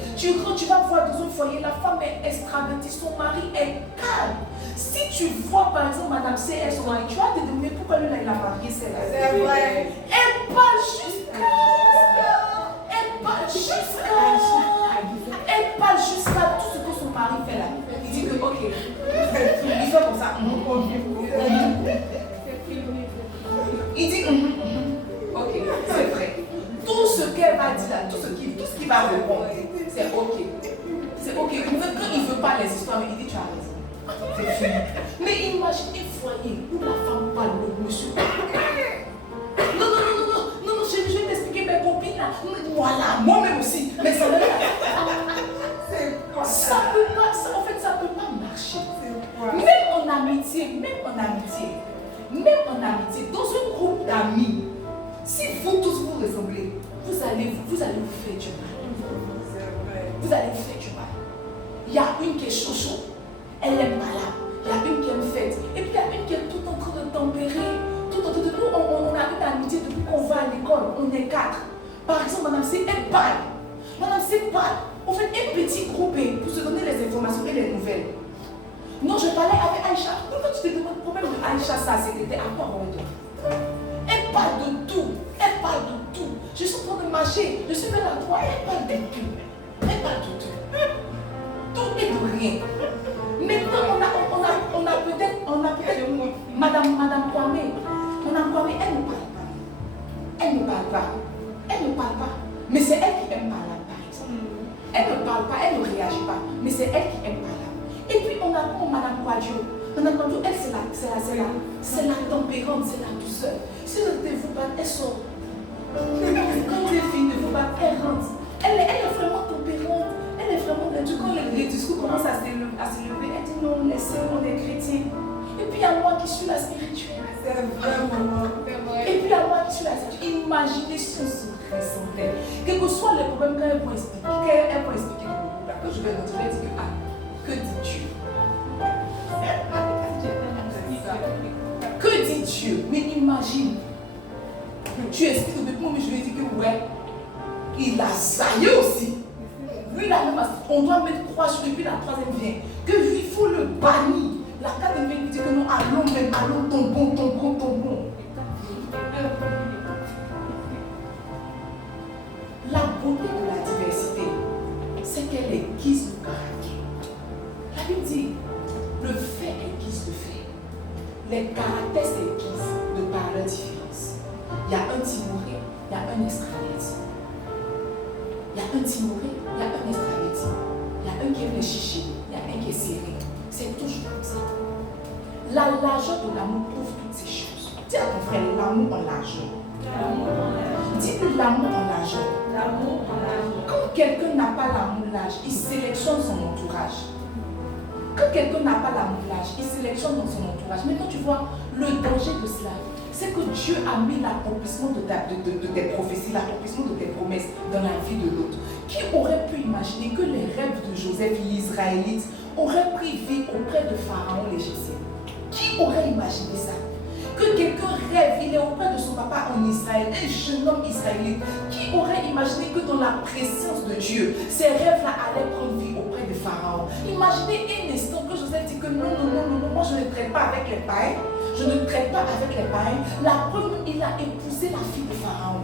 Quand tu vas voir dans un foyer, la femme est extravertie, son mari est calme. Si tu vois par exemple Madame C, elle son mari, tu vas te demander pourquoi lui il a marié celle-là. C'est vrai. Elle parle jusqu'à. Tout ce que son mari fait là. Il dit que ok, il fait comme ça. Il dit ok, c'est vrai. Tout ce qu'elle va dire là, tout ce qu'il va répondre, c'est ok. C'est ok. Quand il ne veut pas les histoires, mais il dit tu as raison. C'est fini. Mais imagine mariée où la femme parle, le monsieur parle. Non, je vais t'expliquer mes copines là. Voilà, moi-même aussi. Mais ça ne ça peut pas, ça, en fait, ça peut pas marcher. Même en amitié, dans un groupe d'amis, si vous tous vous ressemblez, vous allez vous faire du mal. Vous allez vous faire du mal. Il y a une qui est chouchou, elle n'aime pas là. Il y a une qui aime fête. Et puis il y a une qui est tout en train de tempérer. Nous, on a une amitié depuis qu'on va à l'école. On est 4. Par exemple, Madame C, elle parle. Madame C parle. On fait un petit groupe pour se donner les informations et les nouvelles. Non, je parlais avec Aïcha. Quand tu te demandes le problème de Aïcha, ça, c'était à quoi on doit. Elle parle de tout. Je suis en train de marcher. Je suis vers la droite. Elle parle de tout. Tout et de rien. Maintenant, on a peut-être Madame Kwame. Madame Kwame, elle ne parle pas. Mais c'est elle qui aime parler, par exemple. Elle ne parle pas, elle ne réagit pas. Mais c'est elle qui aime parler. Et puis on a Madame Quadio. Madame Quadio, elle, c'est la tempérante, c'est la douceur. Si vous êtes vous battre, elle sort. Quand vous êtes fini de vous battre, elle rentre. Elle est vraiment tempérante. Elle est vraiment du coup, les discours commencent à s'élever. Elle dit non, laissez, on est chrétiens. Et puis il y a moi qui suis la spirituelle. C'est vraiment. Et puis il y a moi qui suis la spirituelle. Imaginez son secret, son tel. Quels que soient les problèmes qu'elles vont expliquer, de beaucoup, là, quand je vais retrouver, elle dit que que dit Dieu? Que dit Dieu? Mais imagine, tu expliques au début, mais je lui ai dit que ouais, il a saillé aussi. Lui, là, on doit mettre 3 jours et puis la troisième vient. Que lui, il faut le bannir. La carte de lui dit que non, allons, tombons. La beauté de la diversité, c'est qu'elle aiguise le caractère. La Bible dit, le fait aiguise le fait. Les caractères s'aiguisent de par leur différence. Il y a un timoré, il y a un extraverti. Il y a un timoré, il y a un extraverti. Il y a un qui aime les chichis, il y a un qui est serré. C'est toujours comme ça. La largeur de l'amour prouve toutes ces choses. Dis à ton frère, l'amour en largeur. Dis-lui l'amour en largeur. Quand quelqu'un n'a pas l'amour large, il sélectionne son entourage. Quand quelqu'un n'a pas l'amour large, il sélectionne dans son entourage. Maintenant, tu vois, le danger de cela, c'est que Dieu a mis l'accomplissement de tes prophéties, l'accomplissement de tes promesses dans la vie de l'autre. Qui aurait pu imaginer que les rêves de Joseph, l'Israélite, auraient pris vie auprès de Pharaon l'Égyptien? Qui aurait imaginé ça? Que quelqu'un rêve, il est auprès de son papa en Israël, un jeune homme israélite. Qui aurait imaginé que dans la présence de Dieu, ces rêves-là allaient prendre vie auprès de Pharaon? Imaginez un instant que Joseph dit que non, moi je ne traite pas avec les païens. La preuve, il a épousé la fille de Pharaon.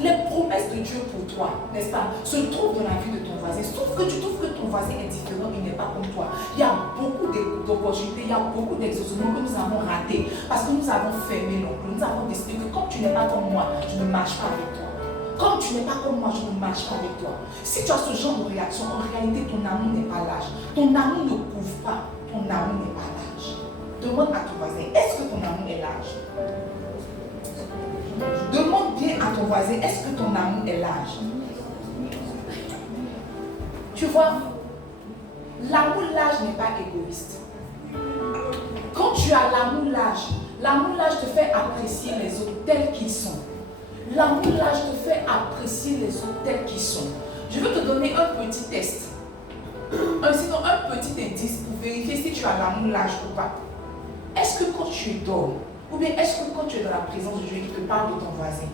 Les promesses de Dieu pour toi, n'est-ce pas, se trouvent dans la vie de ton voisin. Sauf que tu trouves que ton voisin est différent, il n'est pas comme toi. Il y a beaucoup d'opportunités, il y a beaucoup d'exaucements que nous avons ratés parce que nous avons fermé l'ongle. Nous avons décidé que comme tu n'es pas comme moi, je ne marche pas avec toi. Comme tu n'es pas comme moi, je ne marche pas avec toi. Si tu as ce genre de réaction, en réalité, ton amour n'est pas large. Ton amour ne couvre pas. Ton amour n'est pas large. Demande à ton voisin, est-ce que ton amour est large? Demande bien à ton voisin, est-ce que ton amour est large? Tu vois, l'amour large n'est pas égoïste. Quand tu as l'amour large te fait apprécier les autres tels qu'ils sont. L'amour large te fait apprécier les autres tels qu'ils sont. Je veux te donner un petit test. Sinon, un petit indice pour vérifier si tu as l'amour large ou pas. Est-ce que quand tu dors, ou bien est-ce que quand tu es dans la présence de Dieu, il te parle de ton voisin?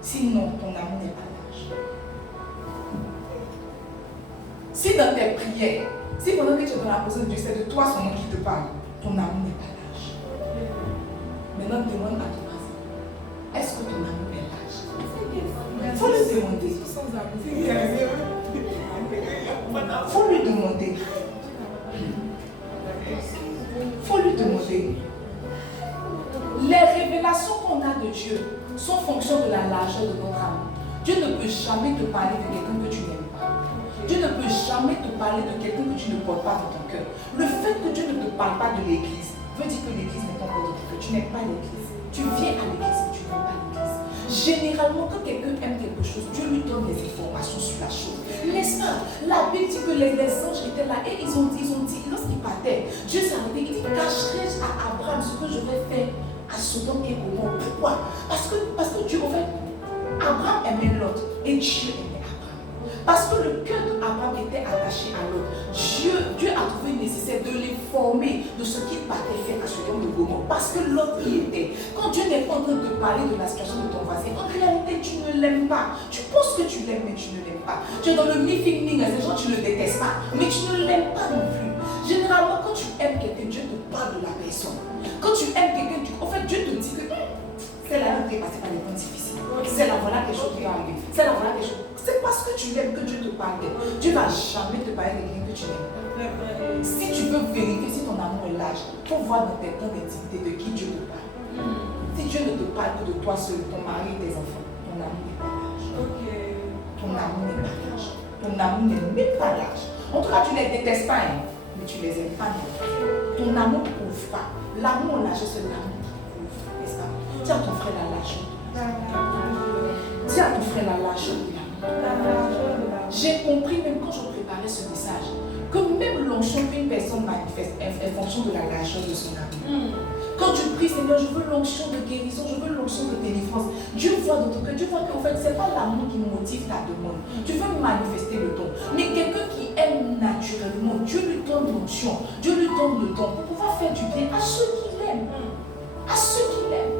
Sinon, ton amour n'est pas large. Si dans tes prières, si pendant que tu es dans la présence de Dieu, c'est de toi son nom qui te parle, ton amour n'est pas large. Maintenant, demande à ton voisin, est-ce que ton amour est large? Il faut le demander. Faut lui demander. Faut lui demander. Les révélations qu'on a de Dieu sont fonction de la largeur de notre amour. Dieu ne peut jamais te parler de quelqu'un que tu n'aimes pas. Dieu ne peut jamais te parler de quelqu'un que tu ne portes pas dans ton cœur. Le fait que Dieu ne te parle pas de l'église veut dire que l'église n'est pas pour toi, que tu n'aimes pas l'église. Tu viens à l'église, mais tu n'aimes pas l'église. Généralement, quand quelqu'un aime quelque chose, Dieu lui donne des informations sur la chose. N'est-ce pas? La Bible dit que les anges étaient là et ils ont dit, lorsqu'ils partaient, Dieu s'est arrêté, il dit, cacherai-je à Abraham ce que je vais faire à Sodome et Gomorrhe? Pourquoi? Parce que Dieu, en fait, Abraham aimait l'autre et Dieu aimait Abraham. Parce que le cœur d'Abraham était attaché à l'autre. Dieu a trouvé nécessaire de les former de ce qu'il partait faire à Sodome et Gomorrhe. Parce que l'autre y était. Quand Dieu n'est pas en train de parler de la situation de ton voisin, en réalité, tu ne l'aimes pas. Tu penses que tu l'aimes, mais tu ne l'aimes pas. Tu es dans le mi-feeling, ces gens, tu ne le détestes pas, mais tu ne l'aimes pas non plus. Généralement, quand tu aimes quelqu'un, Dieu te parle de la personne. Quand tu aimes quelqu'un, en fait, Dieu te dit que c'est la langue qui est passée par des temps difficiles. C'est là, voilà quelque chose qui va arriver. C'est là, voilà quelque chose. C'est parce que tu l'aimes que Dieu te parle d'elle. Dieu ne va jamais te parler de quelqu'un que tu n'aimes pas. Si tu veux vérifier si ton amour est large, il faut voir dans tes temps d'intimité de qui Dieu te parle. Si Dieu ne te parle que de toi seul, ton mari et tes enfants, ton amour n'est pas large. Ton amour n'est pas large. Ton amour n'est même pas large. En tout cas, tu ne les détestes pas, hein, mais tu ne les aimes pas non plus. Ton amour ne couvre pas. L'amour large, c'est l'amour qui couvre, n'est-ce pas? Dis à ton frère la largeur. Dis à ton frère la largeur de l'amour. J'ai compris, même quand je préparais ce message, que même l'onction qu'une personne manifeste est fonction de la largeur de son amour. Quand tu pries, Seigneur, je veux l'onction de guérison, je veux l'onction de délivrance. Dieu voit dans ton cœur, Dieu voit qu'en fait, ce n'est pas l'amour qui motive ta demande. Tu veux manifester le don. Mais quelqu'un qui aime naturellement, Dieu lui donne l'onction, Dieu lui donne le don pour pouvoir faire du bien à ceux qui l'aiment. À ceux qui l'aiment.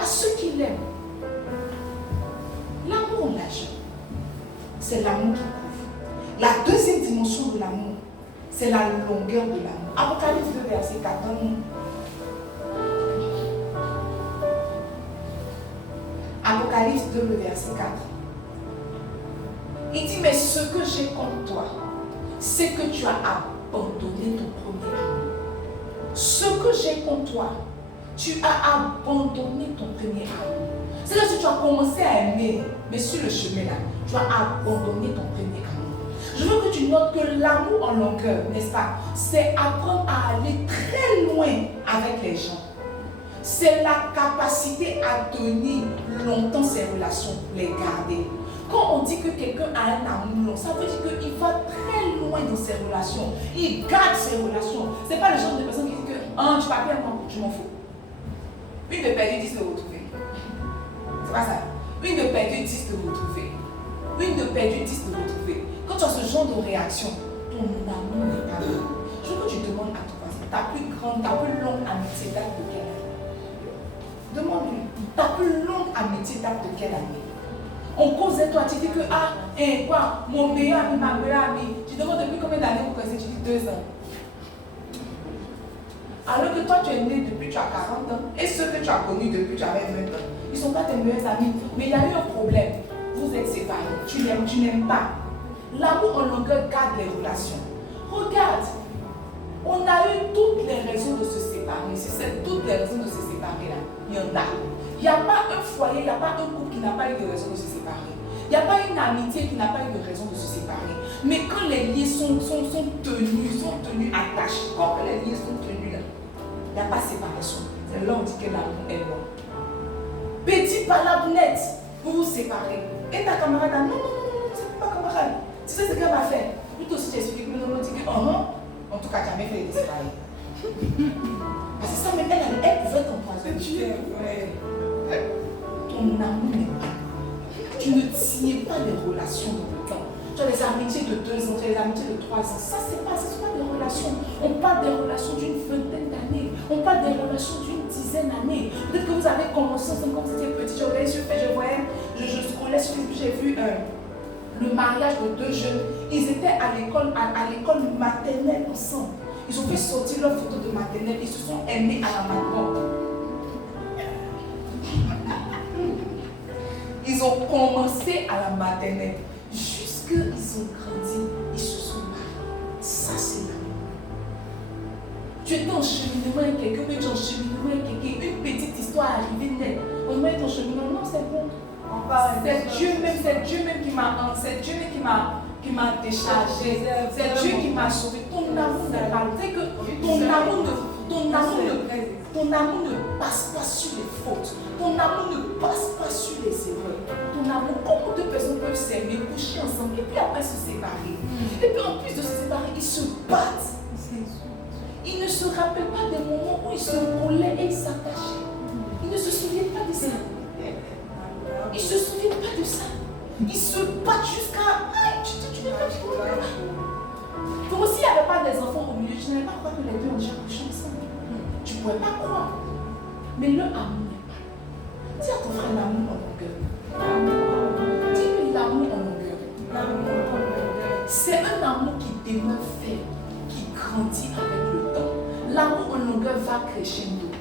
À ceux qui l'aiment. L'amour large, c'est l'amour qui couvre. La deuxième dimension de l'amour, c'est la longueur de l'amour. Apocalypse 2, verset 4. Apocalypse 2, le verset 4. Il dit, mais ce que j'ai contre toi, c'est que tu as abandonné ton premier amour. Ce que j'ai contre toi, tu as abandonné ton premier amour. C'est-à-dire que tu as commencé à aimer, mais sur le chemin là, tu as abandonné ton premier amour. Je veux que tu notes que l'amour en longueur, n'est-ce pas, c'est apprendre à aller très loin avec les gens. C'est la capacité à tenir longtemps ses relations, les garder. Quand on dit que quelqu'un a un amour long, ça veut dire qu'il va très loin dans ses relations. Il garde ses relations. Ce n'est pas le genre de personne qui dit que tu vas bien, moi, je m'en fous. Une de perdue, 10 de retrouver. C'est pas ça. Une de perdue, 10 de retrouver. Une de perdue, 10 de retrouver. Quand tu as ce genre de réaction, ton amour n'est pas là. Je veux que tu demandes à ton voisin, ta plus longue amitié date de quelle année? Demande-lui, ta plus longue amitié date de quelle année? On causait toi, tu dis que mon meilleur ami, ma meilleure amie. Tu demandes depuis combien d'années vous connaissez? Tu dis 2 ans. Alors que toi tu es né depuis tu as 40 ans et ceux que tu as connus depuis tu avais 20 ans, ils ne sont pas tes meilleurs amis. Mais il y a eu un problème. Vous êtes séparés. Tu n'aimes pas. L'amour en longueur garde les relations. Regarde, on a eu toutes les raisons de se séparer. Si c'est toutes les raisons de se séparer là, il y en a. Il n'y a pas un foyer, il n'y a pas un couple qui n'a pas eu de raison de se séparer. Il n'y a pas une amitié qui n'a pas eu de raison de se séparer. Mais quand les liens sont tenus attachés, quand les liens sont tenus là, il n'y a pas de séparation. C'est là où on dit que l'amour est long. Petit palabre net, vous vous séparez. Et ta camarade a non, c'est pas camarade. Tu sais ce qu'elle va faire. Plutôt si tu expliques, mais non, dit que en tout cas, tu n'as jamais fait les séparer. Parce que ça, même elle pouvait t'empoisonner. Ton amour n'est pas. Tu ne tiens pas les relations dans le temps. Tu as des amitiés de 2 ans, tu as des amitiés de 3 ans. Ça, ce sont pas des relations. On parle des relations d'une vingtaine d'années. On parle des relations d'une dizaine d'années. Peut-être que vous avez commencé ensemble quand vous étiez petit. Je scrollais sur Facebook, j'ai vu le mariage de 2 jeunes. Ils étaient à l'école maternelle ensemble. Ils ont fait sortir leur photo de maternelle. Ils se sont aimés à la maman. Ils ont commencé à la maternelle. Jusqu'ils ont grandi, ils se sont mariés. Ça, c'est l'amour. Tu étais en cheminement avec quelqu'un, tu es en cheminement avec quelqu'un. Une petite histoire arrivée nette. On met ton cheminement. Non, c'est bon. C'est Dieu même qui m'a déchargé. C'est Dieu qui m'a sauvé. Ton amour n'est pas. Tu sais que ton amour Ton amour ne passe pas sur les fautes. Ton amour ne passe pas sur les erreurs. Ton amour, comment deux personnes peuvent s'aimer, coucher ensemble et puis après se séparer. Et puis en plus de se séparer, ils se battent. Ils ne se rappellent pas des moments où ils se collaient et ils s'attachaient. Ils ne se souviennent pas de ça. Ils ne se souviennent pas de ça. Ils se battent jusqu'à... Tu n'es pas du tout là. Donc s'il n'y avait pas des enfants au milieu, tu n'allais pas croire que les deux ont déjà couché ensemble. Tu ne pourrais pas croire. Mais le amour n'est pas là. Dis à ton frère l'amour en longueur. Dis-lui l'amour en longueur. C'est un amour qui demeure faible, qui grandit avec le temps. L'amour en longueur va crescendo.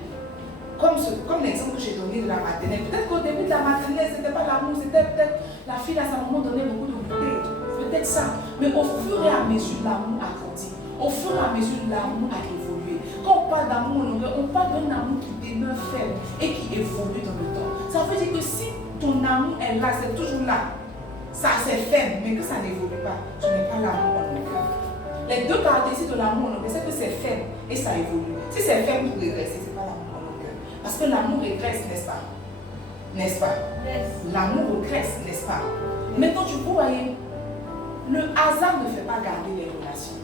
Comme l'exemple que j'ai donné de la maternelle. Peut-être qu'au début de la maternelle, ce n'était pas l'amour, c'était peut-être la fille à sa maman donnait beaucoup de goûter. Peut-être ça. Mais au fur et à mesure, l'amour a grandi. Au fur et à mesure, l'amour a évolué. Quand on parle d'amour en longueur, on parle d'un amour qui demeure faible et qui évolue dans le temps. Ça veut dire que si ton amour est là, c'est toujours là. Ça c'est faible, mais que ça n'évolue pas. Tu n'es pas l'amour en longueur. Les deux caractéristiques de l'amour en longueur, c'est que c'est faible et ça évolue. Si c'est faible pour régresser, ce n'est pas l'amour en longueur. Parce que l'amour régresse, n'est-ce pas? N'est-ce pas? L'amour régresse, n'est-ce pas? Maintenant, tu peux voyez, le hasard ne fait pas garder les relations.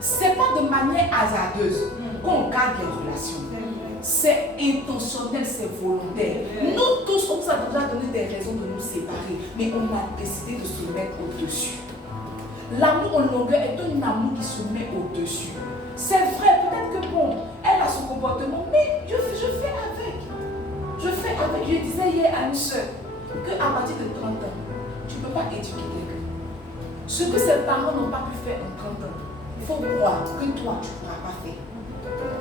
C'est pas de manière hasardeuse qu'on garde les relations. C'est intentionnel, c'est volontaire. Nous tous, on nous a déjà donné des raisons de nous séparer, mais on a décidé de se mettre au-dessus. L'amour en longueur est un amour qui se met au-dessus. C'est vrai, peut-être que bon, elle a son comportement, mais je fais avec. Je fais avec. Je disais hier à une soeur qu'à partir de 30 ans, tu ne peux pas éduquer quelqu'un. Ce que ses parents n'ont pas pu faire en 30 ans, il faut croire que toi, tu ne pourras pas faire.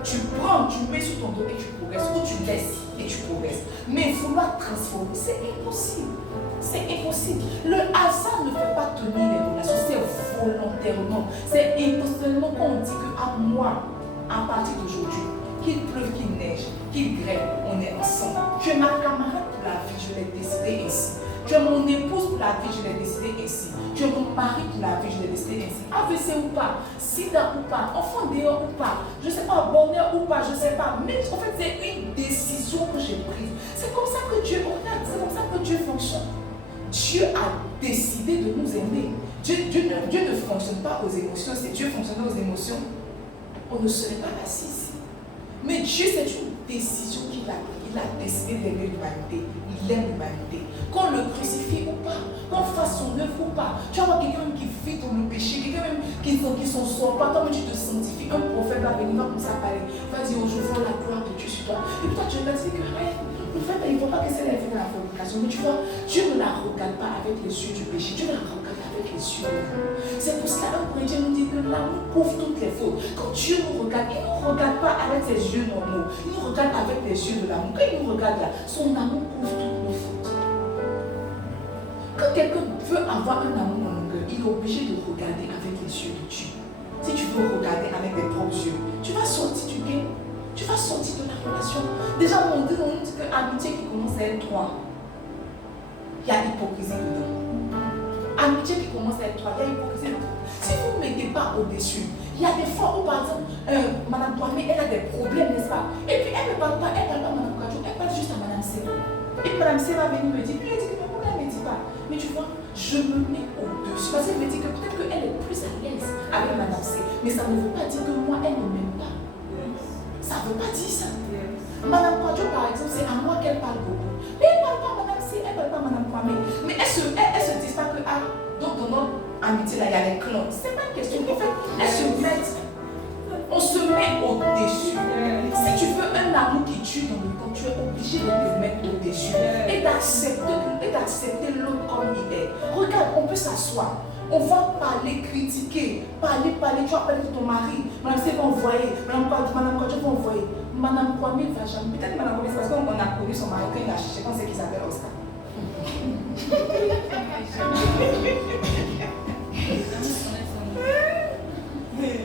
Tu prends, tu mets sur ton dos et tu progresses, ou tu laisses et tu progresses. Mais vouloir transformer, c'est impossible. C'est impossible. Le hasard ne fait pas tenir les relations, c'est volontairement. C'est intentionnellement qu'on dit qu'à moi, à partir d'aujourd'hui, qu'il pleuve, qu'il neige, qu'il grêle, on est ensemble. Tu es ma camarade pour la vie, je l'ai décidé ainsi. Tu es mon épouse pour la vie, je l'ai décidé ainsi. Tu es mon mari pour la vie, je l'ai décidé ainsi. AVC ou pas, sida ou pas, enfant dehors ou pas, je ne sais pas, bonheur ou pas, je ne sais pas. Mais en fait, c'est une décision que j'ai prise. C'est comme ça que Dieu regarde, c'est comme ça que Dieu fonctionne. Dieu a décidé de nous aimer. Dieu ne fonctionne pas aux émotions. Si Dieu fonctionnait aux émotions, on ne serait pas assis ici. Mais Dieu, c'est une décision qu'il a prise. Il a décidé d'aimer l'humanité. Il aime l'humanité. Qu'on le crucifie ou pas, qu'on fasse son œuvre ou pas. Tu vas voir quelqu'un qui vit dans le péché, quelqu'un même qui s'en sort pas. Toi, tu te sanctifies. Un prophète va venir, va commencer à parler. Va dire, je vois la gloire de Dieu sur toi. Et puis toi, tu vas dire que le fait, il ne faut pas que c'est la vie de la fornication. Mais tu vois, Dieu ne la regarde pas avec les yeux du péché. Dieu la regarde avec les yeux de l'amour. C'est pour cela qu'un chrétien nous dit que l'amour couvre toutes les fautes. Quand Dieu nous regarde, il ne nous regarde pas avec ses yeux normaux. Il nous regarde avec les yeux de l'amour. Quand il nous regarde là, son amour couvre toutes nos fautes. Quand quelqu'un veut avoir un amour en longueur, il est obligé de regarder avec les yeux de Dieu. Si tu veux regarder avec tes propres yeux, tu vas sortir du game. Tu vas sortir de la relation. Déjà, on dit que amitié qui commence à être 3, il y a hypocrisie dedans. Amitié qui commence à être 3, il y a hypocrisie dedans. Si vous ne mettez pas au-dessus, il y a des fois où, par exemple, Madame Kwame, elle a des problèmes, n'est-ce pas? Et puis, elle ne parle pas, à Madame Kwajo, elle parle juste à Madame C. Et puis, Madame C va venir me dire, puis elle dit que pourquoi elle ne me dit pas? Mais tu vois, je me mets au-dessus. Parce qu'elle me dit que peut-être qu'elle est plus à l'aise avec Madame C. Mais ça ne veut pas dire que moi, elle ne m'aime pas. Ça ne veut pas dire ça. Madame Kwajo, par exemple, c'est à moi qu'elle parle beaucoup. Mais elle ne parle pas à Madame C, elle ne parle pas à Madame Kwame. Mais elle se dit pas que, donc dans notre amitié, là, il y a les clans. Ce n'est pas une question. En fait, elles se mettent. On se met au-dessus. Si tu veux un amour qui tue dans le temps, tu es obligé de te mettre au-dessus. Et d'accepter l'autre comme il est. Regarde, on peut s'asseoir. On va parler, critiquer, parler, tu vas parler de ton mari. Madame C va envoyer, Madame Kwajo va envoyer. Madame Kwame va jamais. Peut-être Madame Kwame, c'est parce qu'on a connu son mari quand il a cherché, quand c'est qu'il s'appelle Oscar.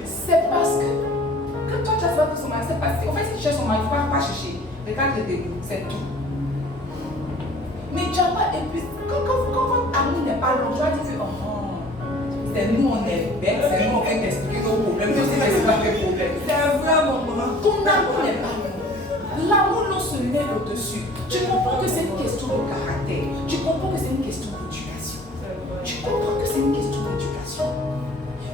C'est parce que toi tu as savoir que son mari, c'est parce que, en fait, si tu cherches son mari, il ne faut pas chercher. Regarde le début, c'est tout. Mais tu n'as pas épuisé. Quand votre amour n'est pas long, tu vas dire que c'est nous, on est bêtes, c'est nous, on vient t'expliquer nos problèmes. Tu sais, c'est pas tes problèmes. C'est un vrai moment. Ton amour n'est pas long. L'amour l'on se lève au-dessus. Tu comprends que c'est une question de caractère. Tu comprends que c'est une question d'éducation. Tu comprends que c'est une question d'éducation.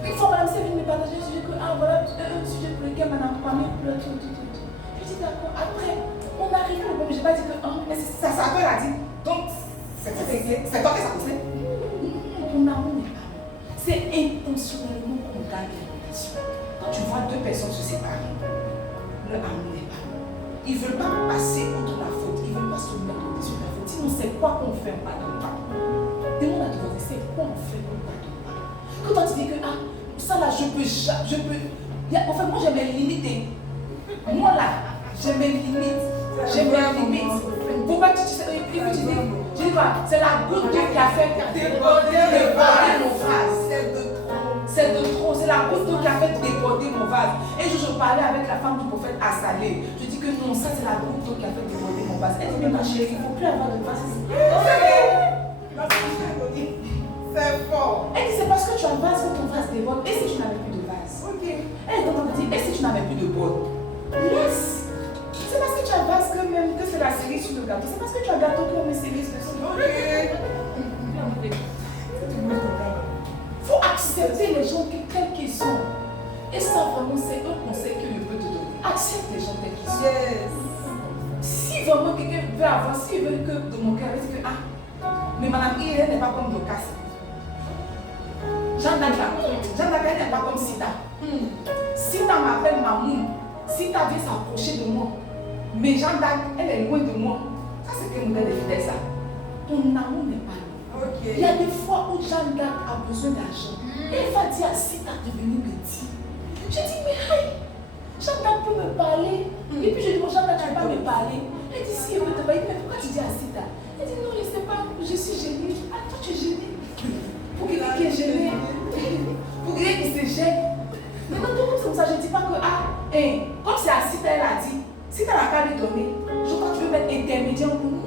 Une fois, madame Séville me partageait un sujet que, voilà, un sujet pour lequel madame Kwame pleure tout. Je dis d'accord. Après, on a réglé le problème. Je n'ai pas dit que, mais ça s'appelle a dit. Donc, c'est toi qui ça poussé. Ton amour n'est pas bon. C'est intentionnellement qu'on gagne les relations. Quand tu vois deux personnes se séparer, leur amour n'est pas bon. Ils ne veulent pas passer contre la faute. Ils ne veulent pas se mettre au-dessus de la faute. Sinon, c'est quoi qu'on fait, on pardonne pas. Demande à ton voisin, c'est quoi on fait, on pardonne pas. Quand toi tu dis que, ça là, je peux. En fait, moi j'ai mes limites. Moi là, j'ai mes limites. Pourquoi tu sais, tu dis quoi? C'est la goutte d'eau qui a fait déborder mon vase. C'est de trop. C'est la goutte d'eau qui a fait déborder mon vase. Et je parlais avec la femme du prophète Assalé. Je dis que non, ça c'est la goutte d'eau qui a fait déborder mon vase. Elle dit, mais ma chérie, il ne faut plus avoir de vase ici. C'est fort. Elle dit, c'est parce que tu as un vase que ton vase déborde. Et si tu n'avais plus de vase? Elle demande, et si tu n'avais plus de bol? Yes. C'est parce que tu as un vase que c'est la cerise sur le gâteau. C'est parce que tu as un gâteau que met cerise dessus. Il faut accepter les gens tels qu'ils sont. Et ça, vraiment, c'est un conseil que je peux te donner. Accepte les gens tels qu'ils sont. Yes. Si vraiment quelqu'un veut avoir, s'il veut que de mon cœur, il dit que, mais madame Irène n'est pas comme Docas. Jeanne d'Arc n'est pas comme Sita. Sita m'appelle Mamoun. Sita vient s'approcher de moi. Mais Jeanne d'Arc, elle est loin de moi. Ça, c'est quel modèle de fidèle ça? Ton amour n'est pas là. Okay. Il y a des fois où Jeanne d'Arc a besoin d'argent. Et elle va dire à Sita de venir me dire. Je dis, mais hey, Jeanne d'Arc peut me parler. Et puis je dis, Jeanne d'Arc, tu ne peux pas me parler. Elle dit, si, elle veut te parler. Mais pourquoi tu dis à Sita? Elle dit, non, je ne sais pas, je suis gênée. Toi, tu es gênée. Pour quelqu'un qui est gêné, pour quelqu'un qui se gêne. Mais dans tout comme ça, je ne dis pas que, comme c'est à Sita, elle a dit, si tu n'as qu'à lui donner, je crois que tu veux mettre intermédiaire pour nous.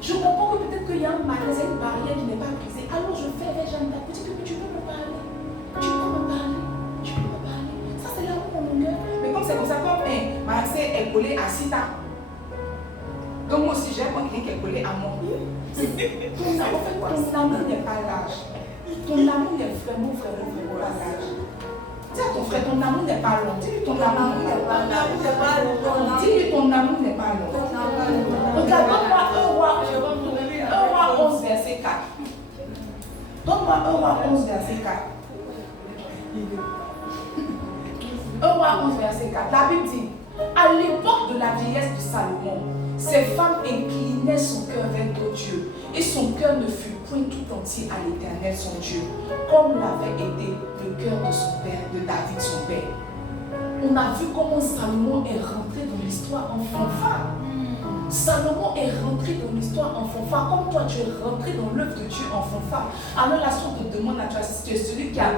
Je comprends que peut-être qu'il y a un malaise, une barrière qui n'est pas brisée. Alors je fais avec Jeanne d'Arc, tu peux me parler. Tu peux me parler. Ça, c'est l'amour pour mon cœur. Mais comme c'est comme ça, comme Madame C est collée à Sita. Donc moi aussi, j'aime quelqu'un qui est collé à moi. Ton amour n'est pas large. Ton amour n'est vraiment pas large. Dis à ton frère, ton amour n'est pas long. Dis-lui, ton amour n'est pas long. Dis-lui, ton amour n'est pas long. Regarde, donne-moi 1 roi 11, verset 4. Donne-moi 1 roi 11, verset 4. 1 roi 11, verset 4. La Bible dit, à l'époque de la vieillesse de Salomon, ces femmes inclinaient son cœur vers d'autres dieux, et son cœur ne fut point tout entier à l'Éternel son Dieu, comme l'avait été le cœur de son père, de David son père. On a vu comment Salomon est rentré dans l'histoire en fanfare. Salomon est rentré dans l'histoire en fanfare, comme toi tu es rentré dans l'œuvre de Dieu en fanfare. Alors la source te demande à toi, si tu es celui qui a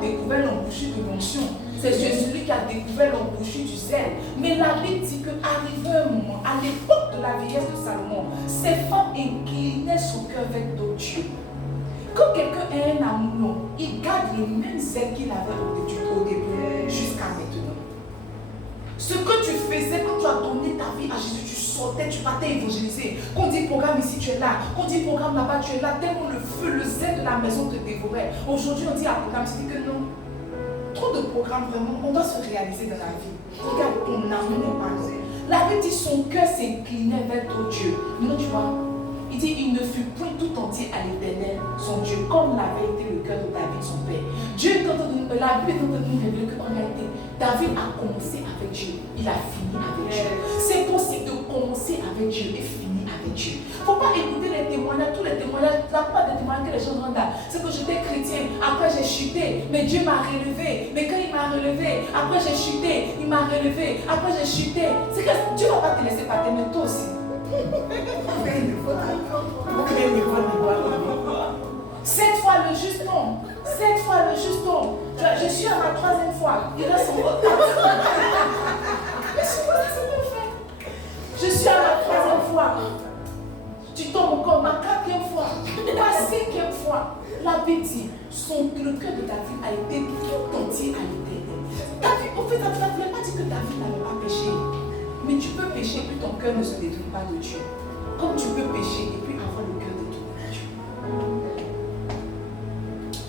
découvert l'embouchure de l'onction, c'est celui qui a découvert l'embouchure du zèle. Mais la Bible dit qu'arrivé un moment, à l'époque de la vieillesse de Salomon, ces femmes inclinaient son cœur vers d'autres dieux. Quand quelqu'un a un amour, il garde les mêmes zèles qu'il avait au début jusqu'à maintenant. Ce que tu faisais quand tu as donné ta vie à Jésus, tu sortais, tu partais évangéliser. Qu'on dit programme ici, tu es là. Qu'on dit programme là-bas, tu es là. Tellement le feu, le zèle de la maison te dévorait. Aujourd'hui, on dit à programme, tu dis que non. Trop de programmes, vraiment, on doit se réaliser dans la vie. Regarde, ton amour n'est pas là. La Bible dit son cœur s'inclinait vers ton Dieu. Maintenant, tu vois, il dit il ne fut point tout entier à l'Éternel, son Dieu, comme l'avait été le cœur de David, son père. Dieu, la Bible est en train de nous révéler qu'en réalité, David a commencé avec Dieu, il a fini avec Dieu. C'est possible de commencer avec Dieu et finir avec Dieu. Il ne faut pas écouter les témoignages, tous les témoignages, la plupart des témoignages que les gens rendent là. C'est que j'étais chrétien, après j'ai chuté, mais Dieu m'a relevé. Mais quand il m'a relevé, après j'ai chuté, il m'a relevé, après j'ai chuté. C'est que Dieu ne va pas te laisser partir, mais toi aussi. Cette fois le juste tombe. Cette fois le juste tombe. Je suis à ma 3e fois. Il reste son autre. Mais c'est quoi ça, c'est mon frère? Je suis à ma 3e fois. Tu tombes encore ma 4e fois. Ma 5e fois. La Bible dit, le cœur de David a été tout entier à l'Éternel. David, au fait, David n'avait pas dit que David n'avait pas péché. Mais tu peux pécher, plus ton cœur ne se détourne pas de Dieu. Comme tu peux pécher et puis avoir le cœur détourné de Dieu.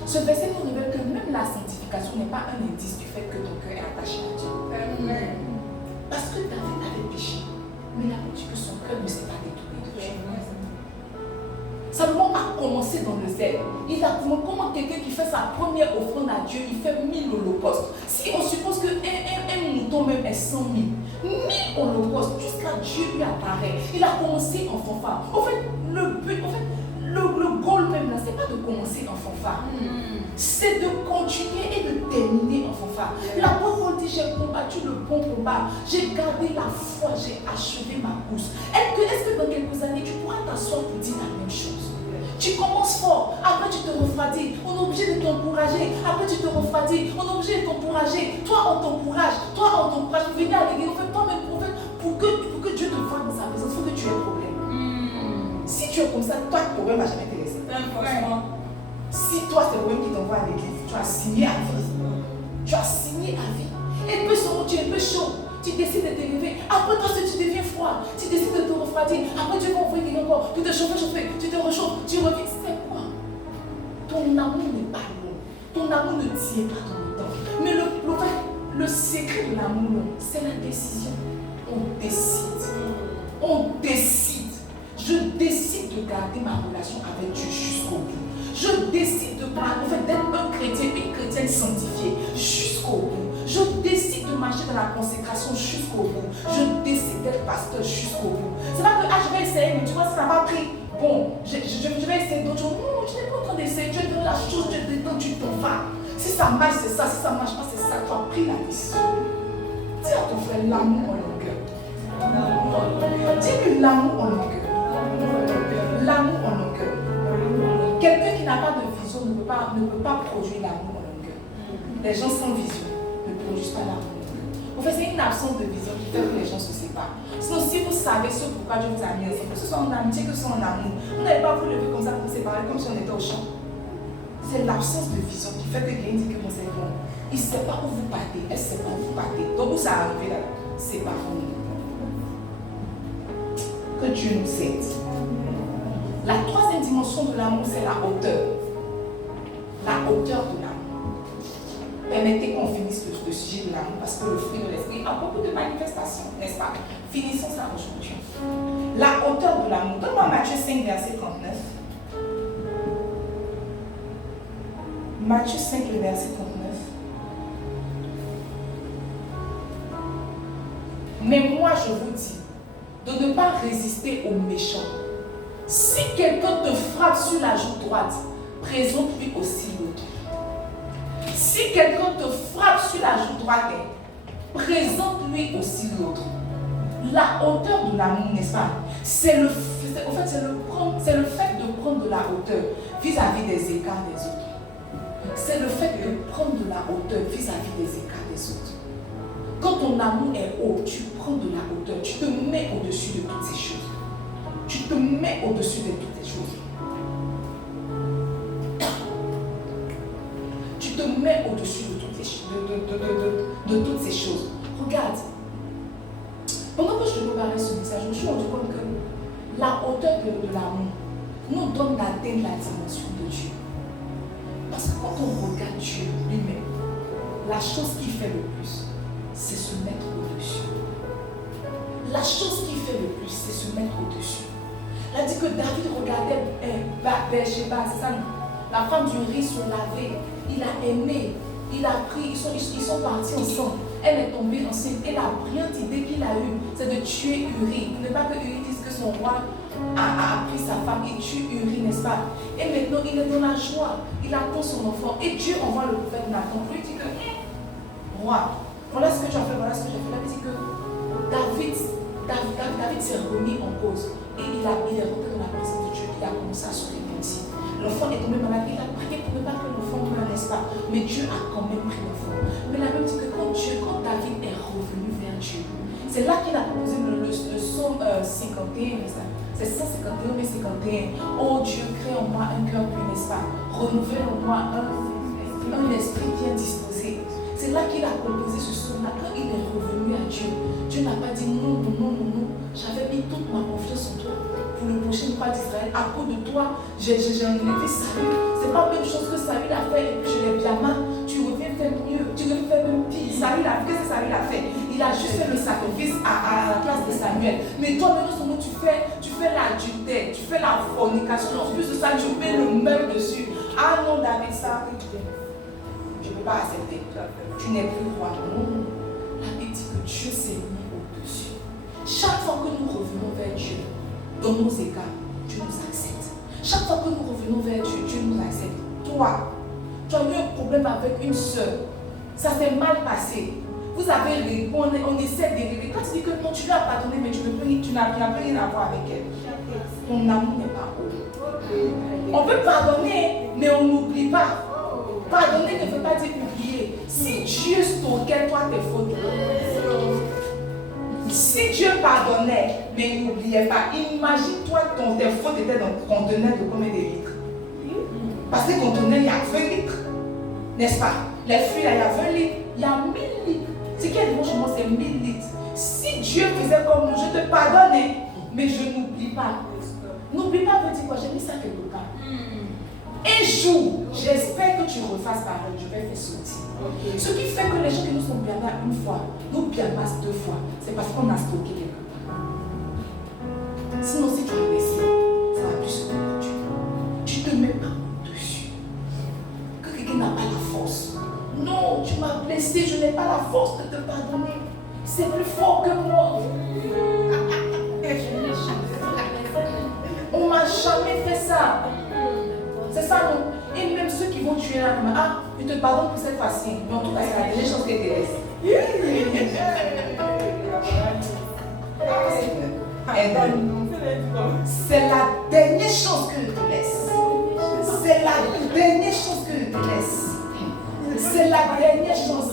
Ce verset nous révèle que même la sanctification n'est pas un indice du fait que ton cœur est attaché à Dieu. Parce que David avait péché, mais il a dit que son cœur ne s'est pas détourné de Dieu. Salomon a commencé dans le zèle. Il a comment quelqu'un qui fait sa première offrande à Dieu, il fait 1000 holocaustes. Si on suppose qu'un mouton même est 100 000, 1000 holocaustes, jusqu'à Dieu lui apparaît. Il a commencé en fanfare. En fait, le but, le goal même là, c'est pas de commencer en fanfare. C'est de continuer et de terminer en fanfare. L'apôtre Paul dit, j'ai combattu le bon combat, j'ai gardé la foi, j'ai achevé ma course. Est-ce que dans quelques années, tu pourras t'asseoir pour dire la même chose? Tu commences fort, après tu te refroidis, on est obligé de t'encourager, après tu te refroidis, on est obligé de t'encourager. Toi on t'encourage, venez à l'église, on fait toi-même, pour que Dieu te voie dans sa présence, il faut que tu aies un problème. Si tu es comme ça, toi le problème ne va jamais te laisser. Si toi c'est le problème qui t'envoie à l'église, tu as signé à vie. Tu as signé à vie. Et puis souvent tu es un peu chaud. Tu décides de t'élever. Après toi, tu deviens froid. Tu décides de te refroidir. Après, Dieu va envoyer quelqu'un encore pour te chauffer. Tu te réchauffes. Tu reviens. C'est quoi? Ton amour n'est pas long. Ton amour ne tient pas dans le temps. Mais le secret de l'amour, c'est la décision. On décide. On décide. Je décide de garder ma relation avec Dieu jusqu'au bout. Je décide d'être un chrétien, une chrétienne sanctifiée jusqu'au bout. Je décide de marcher dans la consécration jusqu'au bout. Je décide d'être pasteur jusqu'au bout. C'est pas que je vais essayer, mais tu vois, ça n'a pas pris. Bon, je vais essayer d'autres choses. Non, tu n'es pas en train d'essayer. Tu es dans la chose, tu t'en vas. Si ça marche, c'est ça. Si ça ne marche pas, c'est ça. Tu as pris la décision. Dis à ton frère l'amour en longueur. Dis-lui l'amour en longueur. L'amour en longueur. Quelqu'un qui n'a pas de vision ne peut pas produire l'amour en longueur. Les gens sans vision ne produisent pas l'amour. En fait, c'est une absence de vision qui fait que les gens se séparent. Sinon, si vous savez ce pourquoi Dieu vous a mis ensemble, que ce soit en amitié, que ce soit en amour, vous n'allez pas vous lever comme ça pour vous séparer, comme si on était au champ. C'est l'absence de vision qui fait que quelqu'un dit que vous êtes bon. Il ne sait pas où vous partez, elle ne sait pas où vous partez. Donc, où ça arrive là? Séparons-nous. Que Dieu nous aide. La troisième dimension de l'amour, c'est la hauteur. La hauteur de l'amour. Permettez qu'on finisse le sujet de l'amour parce que le fruit de l'esprit a beaucoup de manifestations, n'est-ce pas? Finissons ça aujourd'hui. La hauteur de l'amour. Donne-moi Matthieu 5, verset 39. Matthieu 5, le verset 39. Mais moi, je vous dis de ne pas résister aux méchants. Si quelqu'un te frappe sur la joue droite, présente-lui aussi l'autre. Si quelqu'un te frappe sur la joue droite, présente-lui aussi l'autre. La hauteur de l'amour, n'est-ce pas? C'est le fait de prendre de la hauteur vis-à-vis des écarts des autres. C'est le fait de prendre de la hauteur vis-à-vis des écarts des autres. Quand ton amour est haut, tu prends de la hauteur, tu te mets au-dessus de toutes ces choses. Tu te mets au-dessus de toutes ces choses. Tu te mets au-dessus de toutes ces choses. Regarde. Pendant que je te préparais ce message, je me suis rendu compte que la hauteur de l'amour nous donne d'atteindre la dimension de Dieu. Parce que quand on regarde Dieu lui-même, la chose qu'il fait le plus, c'est se mettre au-dessus. La chose qu'il fait le plus, c'est se mettre au-dessus. Il a dit que David regardait Bathsheba, c'est ça, la femme du riz se laver. Il a aimé, il a pris, ils sont partis ensemble. Elle est tombée enceinte. Et la brillante idée qu'il a eue, c'est de tuer Uri. Il ne pas que Uri dise que son roi a pris sa femme et tue Uri, n'est-ce pas? Et maintenant, il est dans la joie. Il attend son enfant. Et Dieu envoie le prophète Nathan pour lui dire que, roi, voilà ce que tu as fait, voilà ce que j'ai fait. Il a dit que David s'est remis en cause. Et il est rentré dans la présence de Dieu. Il a commencé à se repentir. L'enfant est tombé malade. Il a prié pour ne pas que l'enfant meure, n'est-ce pas? Mais Dieu a quand même pris l'enfant. Mais la Bible dit que quand David est revenu vers Dieu, c'est là qu'il a proposé le psaume 51, n'est-ce pas? C'est 151, mais 51. Oh Dieu, crée en moi un cœur pur, n'est-ce pas? Renouvelle en moi un esprit bien disposé. C'est là qu'il a composé ce psaume-là. Quand il est revenu à Dieu, Dieu n'a pas dit non. J'avais mis toute ma confiance en toi pour le prochain roi d'Israël. À cause de toi, j'ai enlevé Saül. C'est pas la même chose que Saül a fait et puis je l'ai bien mal. Tu reviens faire mieux, tu reviens faire même pire. Qu'est-ce que Saül a fait? Il a juste fait le sacrifice à la place de Samuel. Mais toi, maintenant, tu fais l'adultère, tu fais la fornication. En plus de ça, tu mets le meurtre dessus. Ah non, David, ça, je ne peux pas accepter. Tu n'es plus roi. Non. La Bible dit que Dieu s'est mis au-dessus. Chaque fois que nous revenons vers Dieu, dans nos égards, Dieu nous accepte. Chaque fois que nous revenons vers Dieu, Dieu nous accepte. Toi, tu as eu un problème avec une soeur. Ça s'est mal passé. Vous avez on essaie de régler. Quand tu dis que non, tu lui as pardonné, mais tu n'as plus rien à voir avec elle. Ton amour n'est pas haut. On peut pardonner, mais on n'oublie pas. Pardonner ne veut pas dire oublier. Si Dieu stockait toi tes fautes, si Dieu pardonnait, mais il n'oubliait pas, imagine-toi que tes fautes étaient dans le conteneur de combien de litres? Parce que le conteneur, il y a 20 litres. N'est-ce pas? Les fruits, là, il y a 20 litres. Il y a 1000 litres. Ce qui est bon chez moi, c'est 1000 litres. Si Dieu faisait comme nous, je te pardonne, mais je n'oublie pas. N'oublie pas, veut dire quoi? J'ai mis ça quelque part. Un jour, j'espère que tu refasses pareil, je vais faire sortir. Ce qui fait que les gens qui nous sont bien là une fois, nous bien massent 2 fois, c'est parce qu'on a stocké quelque part. Sinon, si tu as laissé, ça va plus se produire. Tu ne te mets pas au-dessus. Que quelqu'un n'a pas la force. Non, tu m'as blessé, je n'ai pas la force de te pardonner. C'est plus fort que moi. On m'a jamais fait ça. C'est ça, non? Et même ceux qui vont tuer la main, ah, je te pardonne pour cette fois-ci. Mais en tout cas, c'est la dernière chose que tu laisses. C'est la dernière chose que je te laisse. C'est la dernière chose que je te laisse. C'est la dernière chose.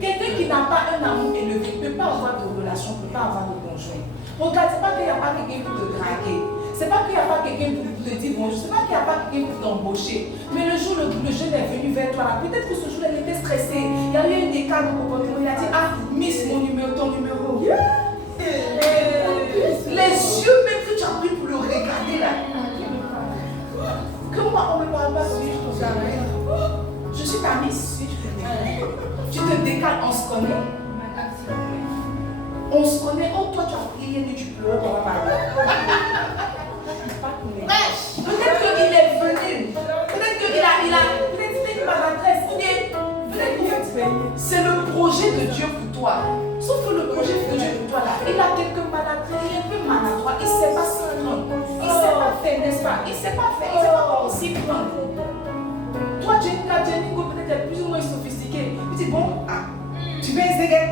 Quelqu'un qui n'a pas un amour élevé ne peut pas avoir de relation, ne peut pas avoir de conjoint. Regarde, c'est pas qu'il n'y a pas quelqu'un pour te draguer. C'est pas qu'il n'y a pas quelqu'un pour te dire bonjour. C'est pas qu'il n'y a pas quelqu'un pour t'embaucher. Mais le jour où le jeune est venu vers toi, peut-être que ce jour-là, il était stressé. Il y a eu un écart de comportement. Il a dit, ah, Miss, ton numéro. Les yeux même que tu as pris pour le regarder là. Que moi, on ne me parle pas si je te jamais. Je suis ta Miss. Tu te décales, on se connaît. On se connaît. Oh, toi, tu as prié, mais tu pleures, on va parler. Peut-être qu'il est venu. Peut-être qu'il a peut-être fait une maladresse. Ou bien, peut-être c'est le projet de Dieu pour toi. Sauf que le projet de Dieu pour toi là, il a quelques maladresses, il est un peu maladroit, il ne sait pas s'y prendre. Il ne sait pas faire, n'est-ce pas? Il ne sait pas faire, il ne sait pas comment s'y prendre. Toi, Jenny, peut-être plus ou moins sophistiqué. Tu dis, bon, tu veux essayer?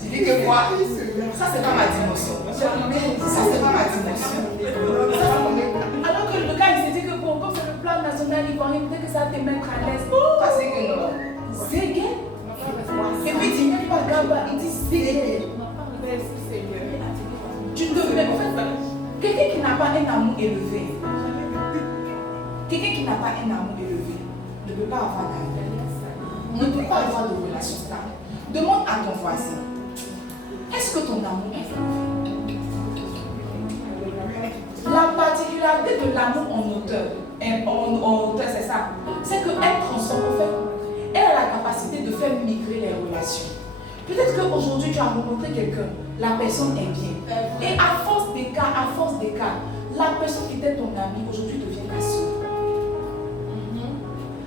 Tu dis que quoi? Ça, c'est pas ma dimension. Ça, c'est pas ma dimension. Alors que le gars, il s'est dit que bon, comme c'est le plan national ivoirien, peut-être que ça va te mettre à l'aise. Parce que non. Zégué. Et puis, il ne dit pas Gamba, il dit Zégué. Tu devrais, en fait, quelqu'un qui n'a pas un amour élevé, ne peut pas avoir d'amour, ne peut pas avoir de relation stable. Demande à ton voisin, est-ce que ton amour est élevé? La particularité de l'amour en hauteur, c'est ça. C'est qu'elle transforme, en fait, elle a la capacité de faire migrer les relations. Peut-être qu'aujourd'hui tu as rencontré quelqu'un, la personne est bien. Et à force des cas, la personne qui était ton ami aujourd'hui devient ta soeur.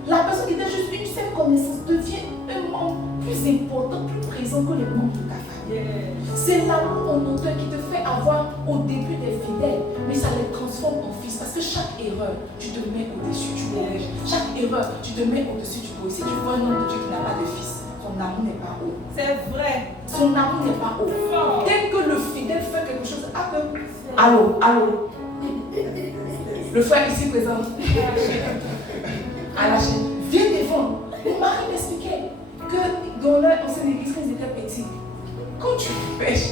La personne qui était juste une seule connaissance devient un membre plus important, plus présent que les membres de ta famille. C'est l'amour en hauteur qui te fait avoir au début des fidèles, mais ça les transforme en fils. Parce que chaque erreur, tu te mets au-dessus, tu corriges. Chaque erreur, tu te mets au-dessus, tu corriges. Si tu vois un homme de Dieu qui n'a pas de fils, son amour n'est pas haut. C'est vrai. Son amour n'est pas haut. Dès que le fidèle fait quelque chose, allô. Le frère ici présent. À la chaîne, viens devant. Mon mari m'expliquait que dans leur ancienne église, quand ils étaient petits, quand tu pêches,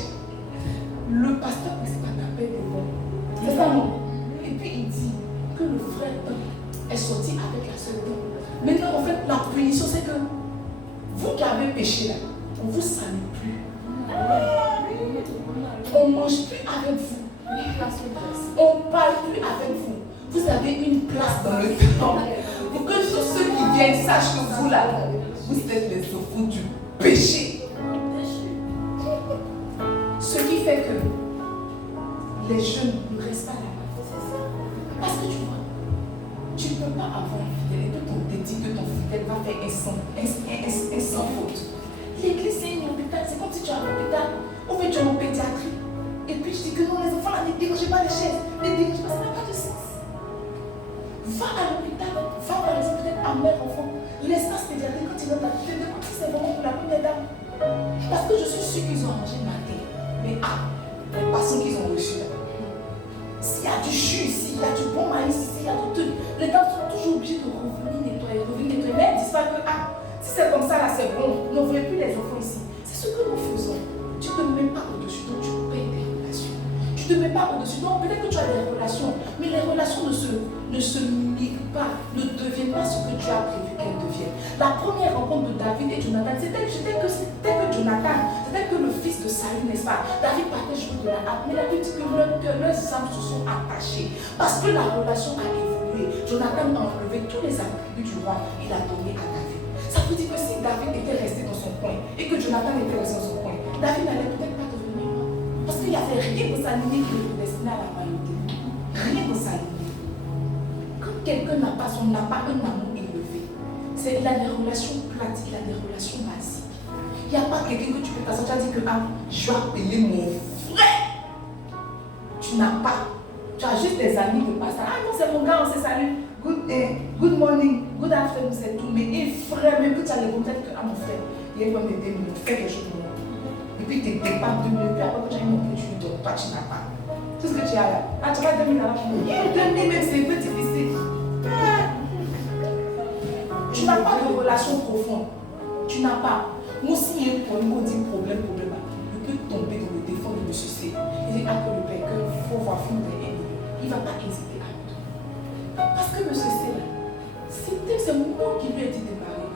le pasteur principal t'appelle devant. C'est ça, non? Et puis il dit que le frère est sorti avec la sœur. Maintenant, en fait, la punition, c'est que vous qui avez péché là, on ne vous salue plus. mange plus avec vous. On ne parle plus avec vous. Vous avez une place dans le temple. Pour que ceux qui viennent sachent que vous là, vous êtes les enfants du péché. Ce qui fait que les jeunes ne restent pas là-bas. Parce que tu vois, tu ne peux pas avoir une fidélité quand on te dit que ton fidèle va faire un sans faute. L'église, c'est un hôpital. C'est comme si tu as un hôpital. Au fait, tu es en pédiatrie. Et puis je dis que non, les enfants là, ne dérangez pas les chaises. Ne dérangez pas, ça n'a pas de sens. Va à l'hôpital. Va par exemple peut-être à mère enfant. L'espace pédiatrique, quand ils ont ta fille, demande si c'est vraiment pour la première dame. Parce que je suis sûre qu'ils ont arrangé ma tête. Mais les patients qu'ils ont reçus là. S'il y a du jus ici, il y a du bon maïs ici, il y a du truc. Les dames sont toujours obligées de revenir nettoyer. Mais elles ne disent pas que si c'est comme ça là, c'est bon. Vous n'envoyez plus les enfants ici. C'est ce que nous faisons. Tu ne te mets pas au-dessus, donc tu payes des relations. Tu ne te mets pas au-dessus, donc peut-être que tu as des relations, mais les relations ne se liguent pas, ne deviennent pas ce que tu as prévu qu'elles deviennent. La première rencontre de David et Jonathan, c'était que Jonathan, c'était que le fils de Saül, n'est-ce pas? David partait jouer de la harpe, mais la Bible dit que leurs âmes se sont attachées. Parce que la relation a évolué. Jonathan a enlevé tous les attributs du roi, il a donné à David. Ça veut dire que si David était resté dans son coin et que Jonathan était resté dans son coin, David n'allait peut-être pas devenir roi. Parce qu'il n'y avait rien dans sa lignée qui le destinait à la royauté. Rien dans sa lignée. Quand quelqu'un n'a pas un amour élevé, il a des relations plates, il a des relations basiques. Il n'y a pas quelqu'un que tu peux passer, tu as dit que je vais appeler mon frère. Tu n'as pas. Tu as juste des amis de passage. Non, c'est mon gars, on s'est salué. Good morning, good afternoon, c'est tout. Mais un frère, même que tu as les contacts que mon frère, il va m'aider, il me fait quelque chose pour moi. Et puis tu dépannes 2 minutes, puis après que tu as une montre, tu lui donnes pas, tu n'as pas. Tout ce que tu as là. Tu vas 2 minutes à la fin. 2 minutes, même c'est un peu difficile. Tu n'as pas de relation profonde. Tu n'as pas. Moi aussi, il y a un problème, je peux tomber dans le défaut de monsieur C. Il dit que le père, qu'il faut voir film de haine. Il ne va pas hésiter à me donner. Parce que monsieur C, c'est moi qui lui ai dit de marier.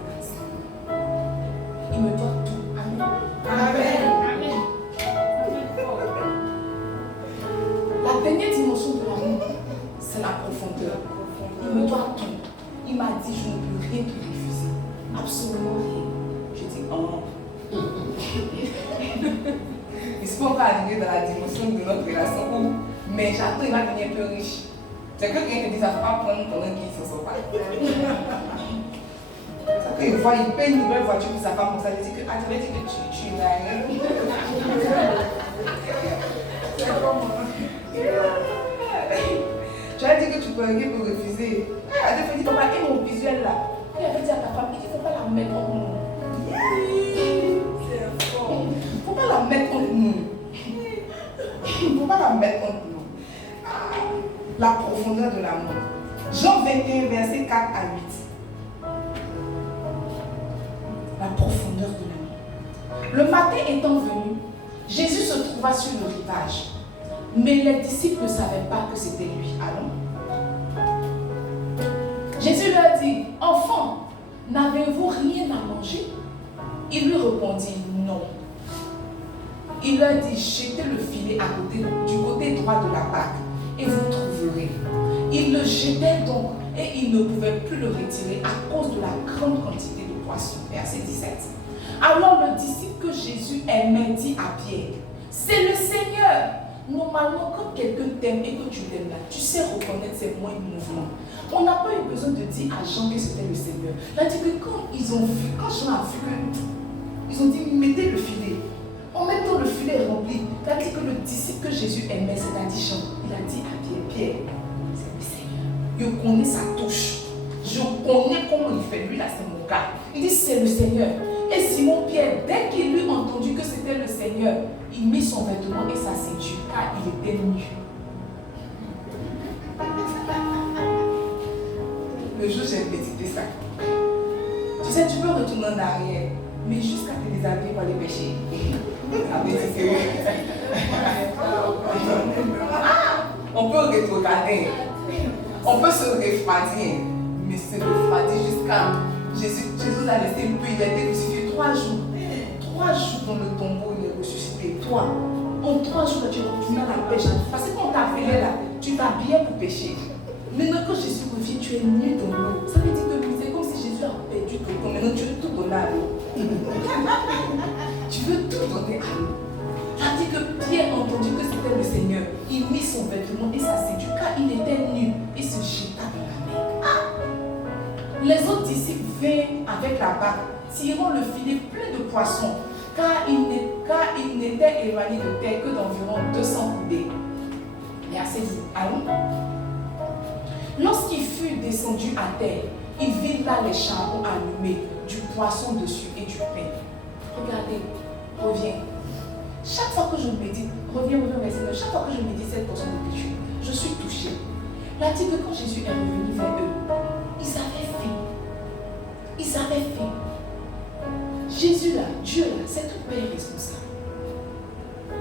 Il me doit tout. Amen. Amen. La dernière dimension de l'amour, c'est la profondeur. Il me doit tout. Il m'a dit, je ne peux rien te refuser. Absolument rien. Je dis, oh. Il se peut pas arriver dans la dimension de notre relation, mais j'attends, il va devenir plus riche. C'est que quelqu'un te dit, ça ne va pas prendre pendant qu'il ne s'en sort pas. Il voit, il paye une nouvelle voiture pour sa femme, comme ça, il dit que, tu avais dit que tu n'as rien. C'est comment? Tu as dit que tu peux rien pour refuser. Elle te dit, papa, et mon visuel là. Il avait dit à ta femme, il ne faut pas la mettre en nous. C'est fort. Il ne faut pas la mettre entre nous. Il ne faut pas la mettre entre nous. La profondeur de l'amour. Jean 21, versets 4 à 8. La profondeur de l'amour. Le matin étant venu, Jésus se trouva sur le rivage. Mais les disciples ne savaient pas que c'était lui. Allons. Jésus leur dit, enfants, n'avez-vous rien à manger? Il lui répondit, non. Il leur dit, jetez le filet du côté droit de la barque et vous trouverez. Ils le jetaient donc et ils ne pouvaient plus le retirer à cause de la grande quantité de poissons. Verset 17. Alors le disciple que Jésus aimait dit à Pierre, c'est le Seigneur. Normalement, quand quelqu'un t'aime et que tu l'aimes là, tu sais reconnaître ses moindres mouvements. On n'a pas eu besoin de dire à Jean que c'était le Seigneur. Il a dit que quand Jean a vu que, ils ont dit, mettez le filet. En même temps, le filet est rempli. Il a dit que le disciple que Jésus aimait, c'est-à-dire Jean, il a dit à Pierre, c'est le Seigneur. Je connais sa touche. Je connais comment il fait. Lui là, c'est mon gars. Il dit, c'est le Seigneur. Et Simon Pierre, dès qu'il eut entendu que c'était le Seigneur, il mit son vêtement et sa ceinture, car il était nu. Le jour j'ai médité ça. Tu sais, tu peux retourner en arrière, mais jusqu'à te déshabiller pour aller pêcher. On peut rétrograder, on peut se refroidir, mais se refroidir jusqu'à Jésus a laissé un peu, il a été crucifié 3 jours. 3 jours dans le tombeau, il est ressuscité. Toi, on En 3 jours, tu retournes à la pêche. Parce que quand on t'a appelé là, tu t'habillais pour pêcher. Maintenant, quand Jésus revient, tu es nu dans l'eau. Ça veut dire que c'est comme si Jésus a perdu ton temps. Maintenant, tu veux tout donner à l'eau. Tu veux tout donner à l'eau. Ça dit que Pierre a entendu que c'était le Seigneur. Il mit son vêtement et ça s'est dit car il était nu et se jeta dans la mer. Les autres disciples vinrent avec la barque, tirant le filet plein de poissons, car il n'était éloigné de terre que d'environ 200 coudées. Verset 10. Allons. Lorsqu'il fut descendu à terre, il vit là les charbons allumés, du poisson dessus et du pain. Regardez, reviens. Chaque fois que je médite, reviens au verset 9, chaque fois que je médite cette portion de l'écriture, je suis touchée. Là, dit que quand Jésus est revenu vers eux, ils avaient faim. Ils avaient faim. Jésus là, Dieu là, c'est ton Père responsable.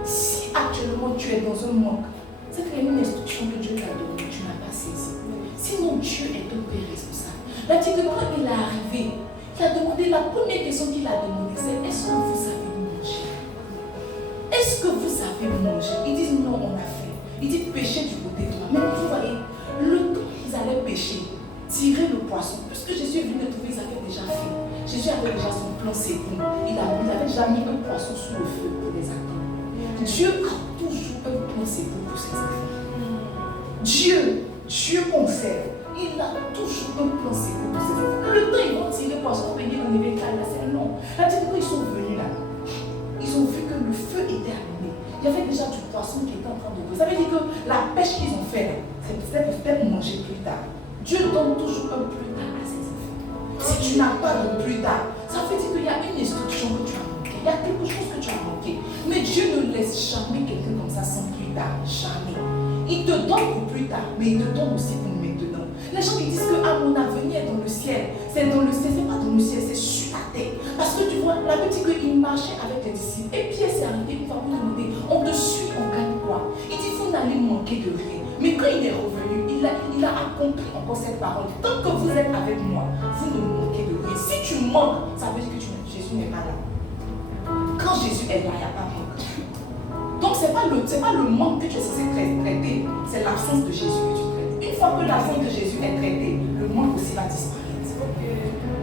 Si actuellement tu es dans un manque, c'est qu'il y a une instruction que Dieu t'a donnée, tu n'as pas saisi. Sinon, Dieu est ton Père responsable. Là, dit que quand il est arrivé, il a demandé, la première question qu'il a demandé, c'est est-ce que vous savez manger? Est-ce que vous savez manger? Ils disent non, on a faim. Ils disent pêcher du côté de toi. Mais vous voyez, le temps qu'ils allaient pêcher, tirer le poisson, puisque Jésus est venu le trouver, ils avaient déjà faim. Jésus avait déjà son plan sécu. Il avait déjà mis un poisson sous le feu pour les attendre. Dieu a toujours un plan sécu pour ses enfants. Dieu concerne. Il a toujours un plan sécu pour ses enfants. Le temps ils vont tirer le poisson, payer le niveau là, c'est non. Là, quand ils sont venus là, ils ont vu que le feu était allumé. Il y avait déjà du poisson qui était en train de brûler. Ça veut dire que la pêche qu'ils ont fait là, c'est peut-être manger plus tard. Dieu donne toujours un plus tard à ses enfants. Si tu n'as pas de plus tard, ça veut dire qu'il y a une instruction que tu as manqué. Il y a quelque chose que tu as manqué. Mais Dieu ne laisse jamais quelqu'un comme ça sans plus tard. Jamais. Il te donne pour plus tard, mais il te donne aussi pour maintenant. Les gens qui disent que mon avenir est dans le ciel. C'est dans le ciel, c'est pas dans le ciel, c'est sur la terre. Parce que tu vois, la Bible dit qu'il marchait avec les disciples. Et Pierre s'est arrêté, il va vous demander, on te suit, on gagne quoi? Il dit, vous n'allez manquer de rien. Mais quand il est revenu, il a accompli encore cette parole. Tant que vous êtes avec moi, vous ne manquez de rien. Si tu manques, ça veut dire que Jésus n'est pas là. Quand Jésus est là, il n'y a pas de manque. Donc ce n'est pas le manque que tu es censé traiter, c'est l'absence de Jésus que tu traites. Une fois que l'absence de Jésus est traitée, le manque aussi va disparaître.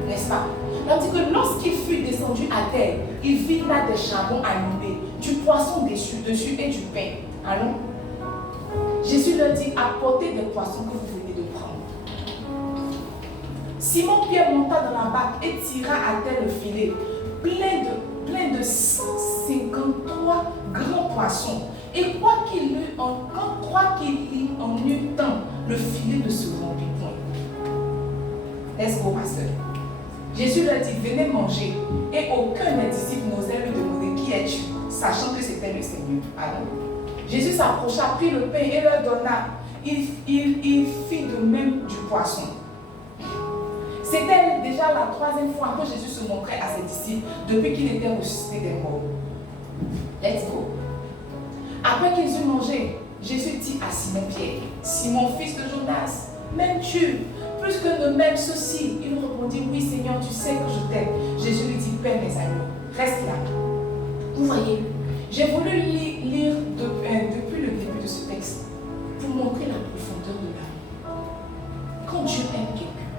N'est-ce pas? On dit que lorsqu'il fut descendu à terre, il vit là des charbons allumés, du poisson dessus et du pain. Allons. Jésus leur dit, apportez des poissons que vous venez de prendre. Simon-Pierre monta dans la barque et tira à terre le filet, plein de 153 grands poissons. Et quoi qu'il y en eût tant, le filet ne se remplit point. Let's go, pasteur. Jésus leur dit, venez manger. Et aucun des disciples n'osait lui demander, qui es-tu, sachant que c'était le Seigneur. Allons. Jésus s'approcha, prit le pain et leur donna. Il fit de même du poisson. C'était déjà la 3e fois que Jésus se montrait à ses disciples depuis qu'il était ressuscité des morts. Let's go. Après qu'ils eurent mangé, Jésus dit à Simon-Pierre, Simon, fils de Jonas, m'aimes-tu plus que ne m'aime ceci? Il répondit, oui Seigneur, tu sais que je t'aime. Jésus lui dit, paix mes amis, reste là. Vous voyez, j'ai voulu lire depuis le début de ce texte pour montrer la profondeur de l'âme. Quand Dieu aime quelqu'un,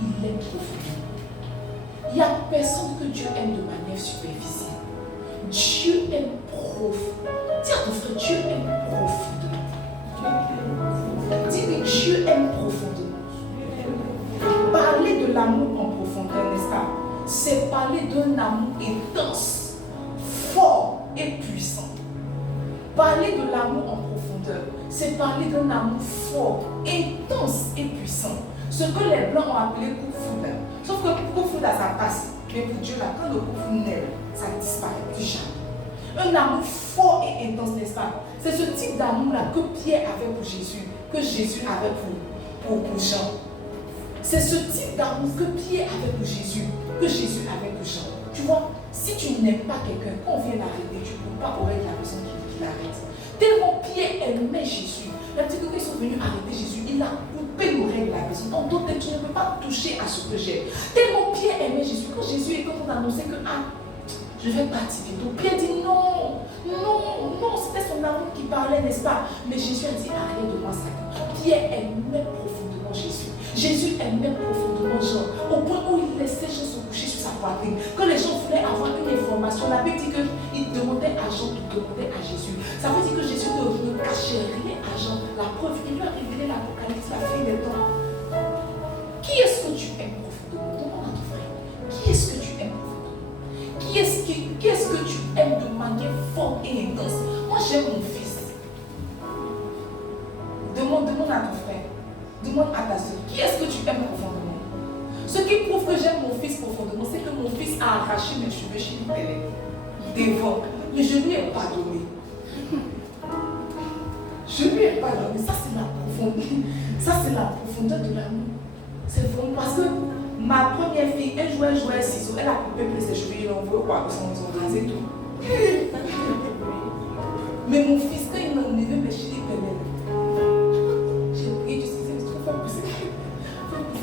il l'aime profondément. Il n'y a personne que Dieu aime de manière superficielle. Dieu aime profondément. Dis à ton frère, Dieu aime profondément. Dis que Dieu aime profondément. Parler de l'amour en profondeur, n'est-ce pas? C'est parler d'un amour intense, fort et puissant. Parler de l'amour en profondeur, c'est parler d'un amour fort, intense et puissant. Ce que les Blancs ont appelé coup de foudre. Sauf que coup de foudre, ça passe. Mais pour Dieu, là, quand le coup de foudre naît, ça disparaît du jamais. Un amour fort et intense, n'est-ce pas? C'est ce type d'amour-là que Pierre avait pour Jésus, que Jésus avait pour Jean. C'est ce type d'amour que Pierre avait pour Jésus, que Jésus avait pour Jean. Tu vois, si tu n'aimes pas quelqu'un, quand on vient l'arrêter, tu ne peux pas aurait la personne qui l'arrête. Tellement Pierre aimait Jésus. La petite quand ils sont venus arrêter Jésus, il a coupé l'oreille de la personne. En d'autres termes, tu ne peux pas toucher à ce que j'ai. Tellement Pierre aimait Jésus. Quand Jésus est content d'annoncer que je vais partir bientôt, Pierre dit non, c'était son parlait, n'est-ce pas? Mais Jésus a dit, arrête de moi, Satan. Pierre aimait profondément Jésus. Jésus aimait profondément Jean, au point où il laissait Jean se coucher sur sa poitrine. Quand les gens voulaient avoir une information, la Bible dit qu'il demandait à Jean, il demandait à Jésus. Ça veut dire que Jésus ne cachait rien à Jean. La preuve, il lui a révélé l'Apocalypse, la fin des temps. Qui est-ce que tu aimes profondément? Demande à ton frère. Qui est-ce que tu aimes profondément? Qu'est-ce que tu aimes de manière forte et intense? Moi, j'aime mon fils. Demande à ton frère. Demande à ta soeur. Qui est-ce que tu aimes profondément? Ce qui prouve que j'aime mon fils profondément, c'est que mon fils a arraché mes cheveux chez lui devant. Mais je lui ai pardonné. Je lui ai pardonné. Ça, c'est la profondeur. Ça, c'est la profondeur de l'amour. C'est vraiment parce que ma première fille, elle jouait ciseaux. Elle a coupé plus ses cheveux. Il a envoyé quoi? Ils ont rasé tout. Mais mon fils, quand il m'a enlevé mes cheveux, j'ai prié, tu sais, c'est trop fort pour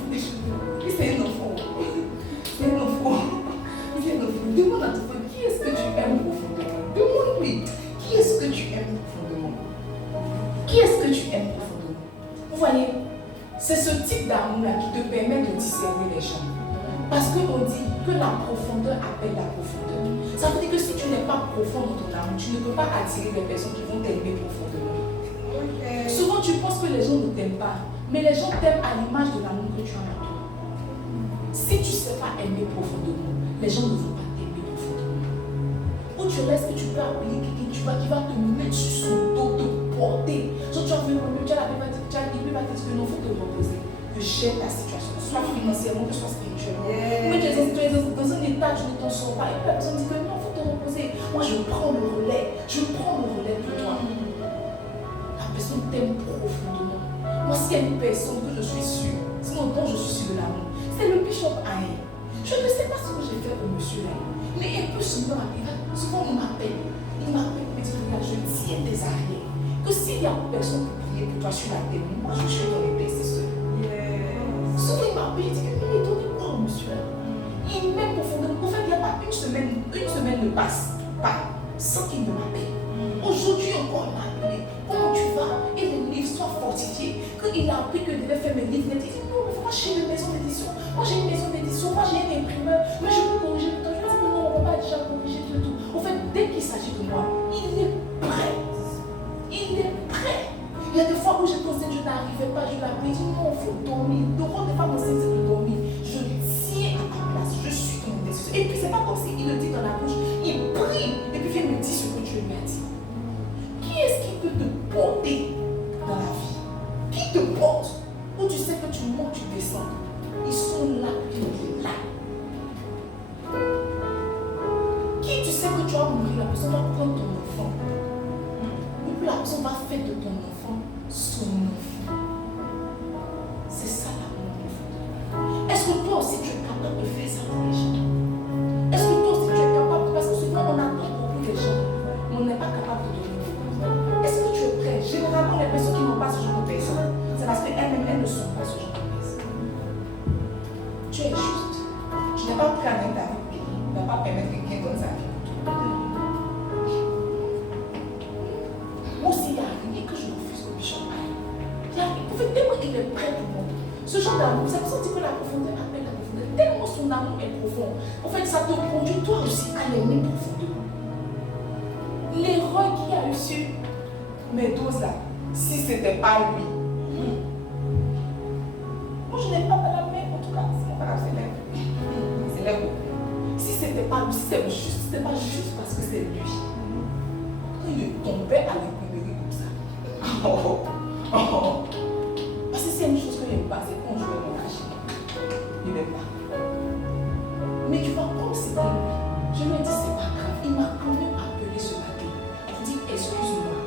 des cheveux. C'est un enfant. C'est un enfant. C'est un enfant. Demande à ton frère, qui est-ce que tu aimes profondément? Demande-lui, qui est-ce que tu aimes profondément? Qui est-ce que tu aimes profondément? Vous voyez, c'est ce type d'amour-là qui te permet de discerner les gens. Parce qu'on dit que la profondeur appelle la profondeur. Ça veut dire que si tu n'es pas profond dans ton amour, tu ne peux pas attirer les personnes qui vont t'aimer profondément. Okay. Souvent tu penses que les gens ne t'aiment pas, mais les gens t'aiment à l'image de l'amour que tu as en toi. Si tu ne sais pas aimer profondément, les gens ne vont pas t'aimer profondément. Ou tu restes que tu peux appeler quelqu'un qui va te mettre sur son dos, te porter. Genre tu as vu, tu as la paix, il va te dire que non, il faut te reposer. Que j'aime ta situation, soit financièrement, que soit spirituellement. Mais tu es dans un état, tu ne t'en sors pas. Et puis la personne dit que non, il faut te reposer. Moi, je prends le relais. Je prends le relais de toi. La personne t'aime profondément. Moi, s'il y a une personne que je suis sûre, sinon dont je suis sûre de l'amour, c'est le bishop Aïe. Je ne sais pas ce que j'ai fait au monsieur là. Mais il peut souvent m'appeler. Souvent, il m'appelle. Il m'appelle pour me dire, regarde, je tiens tes arrières. Que s'il y a personne pour prier pour toi sur la terre, moi, je suis dans les PCSE. Souvent il m'appelle, il dit que il est donné quoi monsieur là? Il m'aime profondément. En fait, il n'y a pas une semaine ne passe pas sans qu'il ne m'appelle. Aujourd'hui encore, il m'a appelé. Comment tu vas? Et les livres soient fortifiés. Quand il a appris que je devais faire mes livres, il dit non, moi j'ai une maison d'édition. Moi j'ai une maison d'édition. Moi j'ai un imprimeur. Mais je peux corriger tout le temps. Je dis que non, on ne va pas déjà corriger tout. En fait, dès qu'il s'agit de moi, il est prêt. Il est prêt. Il y a des fois où je pensais que je n'arrivais pas, je l'appelais, je dis non, il faut dormir. Le rôle des femmes enceintes, c'est de dormir. Je tiens à ta place, je suis ton décision. Et puis c'est pas comme s'il le dit dans la bouche, il prie et puis il me dit ce que Dieu lui a dit. Qui est-ce qui peut te porter dans la vie? Qui te porte? Où tu sais que tu montes, tu descends. Ils sont là, il est là. Qui tu sais que tu vas mourir, la personne va prendre ton enfant. Et puis la personne va faire de ton enfant son enfant. C'est ça l'amour profond. Est-ce que toi aussi tu es capable de faire ça pour les gens? Est-ce que toi aussi tu es capable? Parce que souvent on attend beaucoup les gens, mais on n'est pas capable de donner beaucoup. Est-ce que tu es prêt? Généralement les personnes qui n'ont pas ce genre de personnes, c'est parce qu'elles ne sont pas ce genre de personnes. Tu es juste. Tu n'es pas prêt à mettre ta vie. Tu ne vas pas permettre que quelqu'un donne sa vie. Moi aussi, il y a rien que je refuse au bishop. Il est prêt pour moi. Ce genre d'amour, c'est pour ça que la profondeur appelle la profondeur. Tellement son amour est profond. En fait, ça te conduit toi aussi à l'aimer profondément. L'erreur qui a eu sur mes doses là, si ce n'était pas lui. Moi, je n'ai pas la main, en tout cas, c'est mon père, c'est l'aigle. C'est l'aigle. Si ce n'était pas lui, si c'était pas juste parce que c'est lui. Quand il tombait à l'écumerie comme ça. Parce que c'est une chose que j'aime pas, c'est quand je vais me cacher. Il n'aime pas. Mais tu vois, comme c'était lui, je lui ai dit c'est pas grave. Il m'a quand même appelé ce matin. Il dit excuse-moi.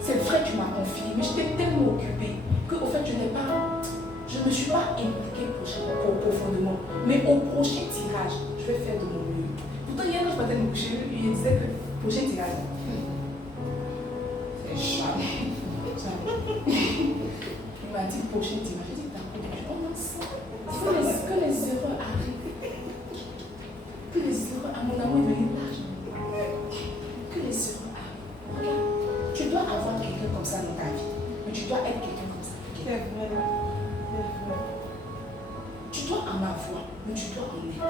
C'est vrai que tu m'as confié, mais j'étais tellement occupée que au fait je ne me suis pas impliquée profondément. Mais au prochain tirage, je vais faire de mon mieux. Pourtant hier quand je partais de me coucher, il disait que prochain tirage. C'est jamais. Il m'a dit prochain tirage. J'ai dit d'accord, je commence. Que les erreurs arrivent. Que les erreurs à mon amour deviennent large. Que les erreurs arrivent. Tu dois avoir comme ça dans ta vie. Mais tu dois être quelqu'un comme ça. C'est vrai. Tu dois en avoir, mais tu dois en être.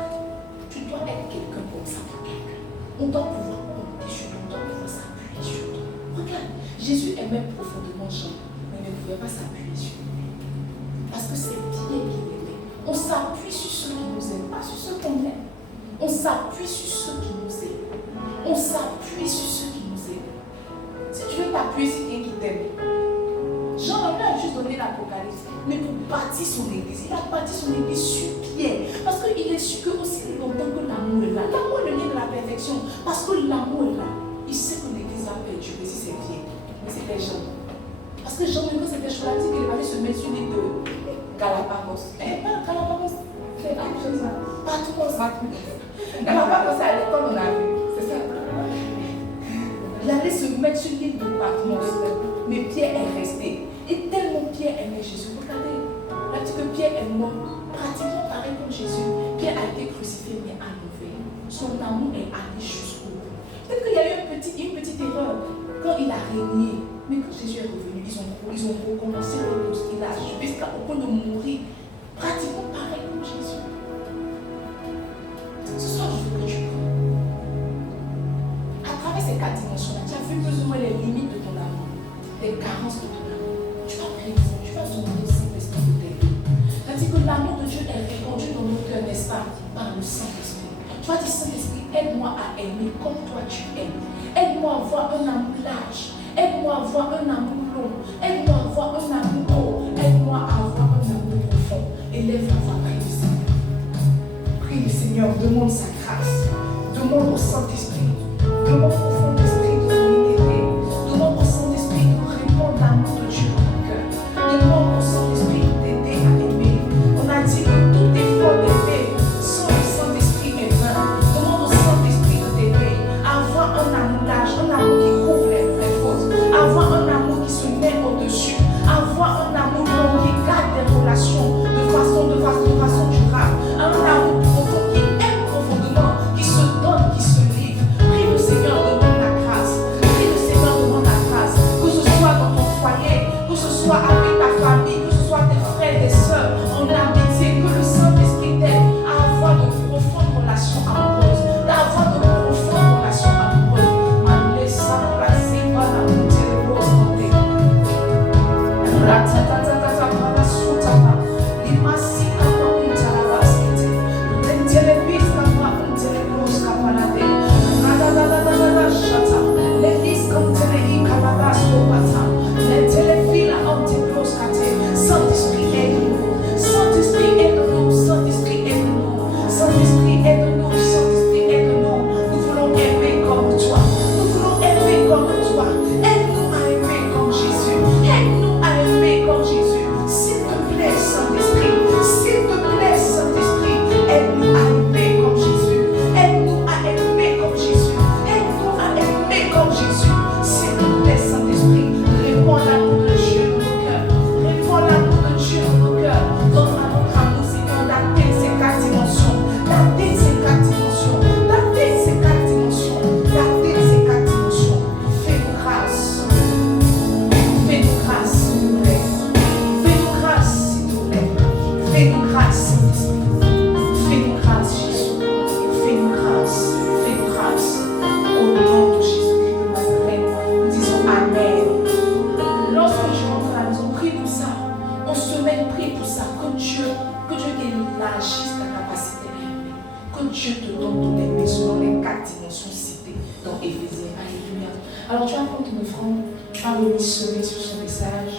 Tu dois être quelqu'un comme ça pour quelqu'un. On doit pouvoir compter sur toi, on doit pouvoir s'appuyer sur toi. Regarde, Jésus aimait profondément Jean, mais ne pouvait pas s'appuyer sur lui. Parce que c'est bien qu'il aimait. On s'appuie sur ceux qui nous aiment, pas sur ceux qu'on aime. On s'appuie sur ceux qui nous aiment. On s'appuie sur ceux qui nous aiment. Si tu veux t'appuyer sur quelqu'un qui t'aime, Jean lui a juste donné l'Apocalypse, mais pour bâtir son église. Il a bâti son église sur Pierre. Parce qu'il est sûr que aussi longtemps que l'amour est là. L'amour est le lien de la perfection. Parce que l'amour est là. Il sait que l'église va perdurer si c'est Pierre. Mais c'était Jean. Parce que Jean, quand c'était chaud, il a dit qu'il allait se mettre sur l'île de Galapagos. Eh, pas Galapagos. C'est pas quelque chose. Patmos. Galapagos, c'est à l'école, on a vu. C'est ça. Il allait se mettre sur l'île de Patmos. Mais Pierre est resté. Et tellement Pierre aimait Jésus. Regardez, là dit que Pierre est mort. Pratiquement pareil comme Jésus. Pierre a été crucifié, mais à l'envers. Son amour est allé jusqu'au bout. Peut-être qu'il y a eu une petite erreur quand il a régné. Mais quand Jésus est revenu, ils ont recommencé leur course. Il a jusqu'à au point de mourir. Pratiquement pareil comme Jésus. Ce soir, je veux que tu pries. À travers ces 4 dimensions-là, tu as vu plus ou moins les limites de ton amour. Les carences de ton amour. Tu vas prier, tu vas demander au Saint-Esprit de t'aider. C'est-à-dire que l'amour de Dieu est répandu dans nos cœurs, n'est-ce pas, par le Saint-Esprit. Tu vas dire, Saint-Esprit, aide-moi à aimer comme toi tu aimes. Aide-moi à avoir un amour large. Aide-moi à avoir un amour long. Aide-moi à avoir un amour haut. Aide-moi à avoir un amour profond. Élève la voix, prie le Seigneur. Prie le Seigneur, demande sa grâce. Demande au Saint-Esprit. Demande au Saint-Esprit de venir t'aider. Demande au Saint-Esprit de répandre l'amour de Dieu dans ton cœur. Demande au Saint-Esprit de t'aider à aimer. On a dit que tout effort d'aimer sans le Saint-Esprit est vain. Demande au Saint-Esprit de t'aider à avoir un amour large, un amour qui couvre les fautes, avoir un amour qui se met au-dessus, avoir un amour qui garde des relations de façon durable, un amour profond qui aime profondément, qui se donne, qui se livre. Prie le Seigneur, demande la grâce. Prie le Seigneur, demande la grâce. Que ce soit dans ton foyer, que ce soit avec ta famille, que ce soit tes frères, tes soeurs, en amitié, que le Saint-Esprit t'aide à avoir de profondes relations amoureuses, d'avoir de profondes relations amoureuses. Saint-Esprit, aide-nous. Saint-Esprit, aide-nous. Saint-Esprit, aide-nous. Saint-Esprit, aide-nous. Saint-Esprit, aide-nous. Nous voulons aimer comme toi. Nous voulons aimer comme toi. Aide-nous à aimer comme Jésus. Aide-nous à aimer comme Jésus. S'il te plaît, Saint-Esprit. S'il te plaît, Saint-Esprit. Aide-nous à aimer comme Jésus. Aide-nous à aimer comme Jésus. Aide-nous à aimer comme Jésus. S'il te plaît, Saint-Esprit. Réponds l'amour de Dieu dans nos cœurs. Réponds l'amour de Dieu dans nos cœurs. Donne à notre amour, Seigneur, d'atteindre ces 4 dimensions. D'atteindre ces 4 dimensions. D'atteindre ces 4 dimensions. D'atteindre ces 4 dimensions. Fais-nous grâce. Fais-nous grâce, s'il vous plaît. Fais-nous grâce, s'il te plaît. Fais-nous grâce, Saint-Esprit. Fais-nous grâce, Jésus. Fais-nous grâce. Fais-nous grâce. Au nom de Jésus-Christ de Nazareth, nous disons Amen. Lorsque tu rentres à la maison, prie pour ça. On se met prie pour ça. Que Dieu élargisse ta capacité à aimer. Que Dieu te donne ton aimer selon les 4 dimensions citées dans Éphésiens. Alléluia. Alors tu vas prendre ton offrande, tu vas venir semer sur son message.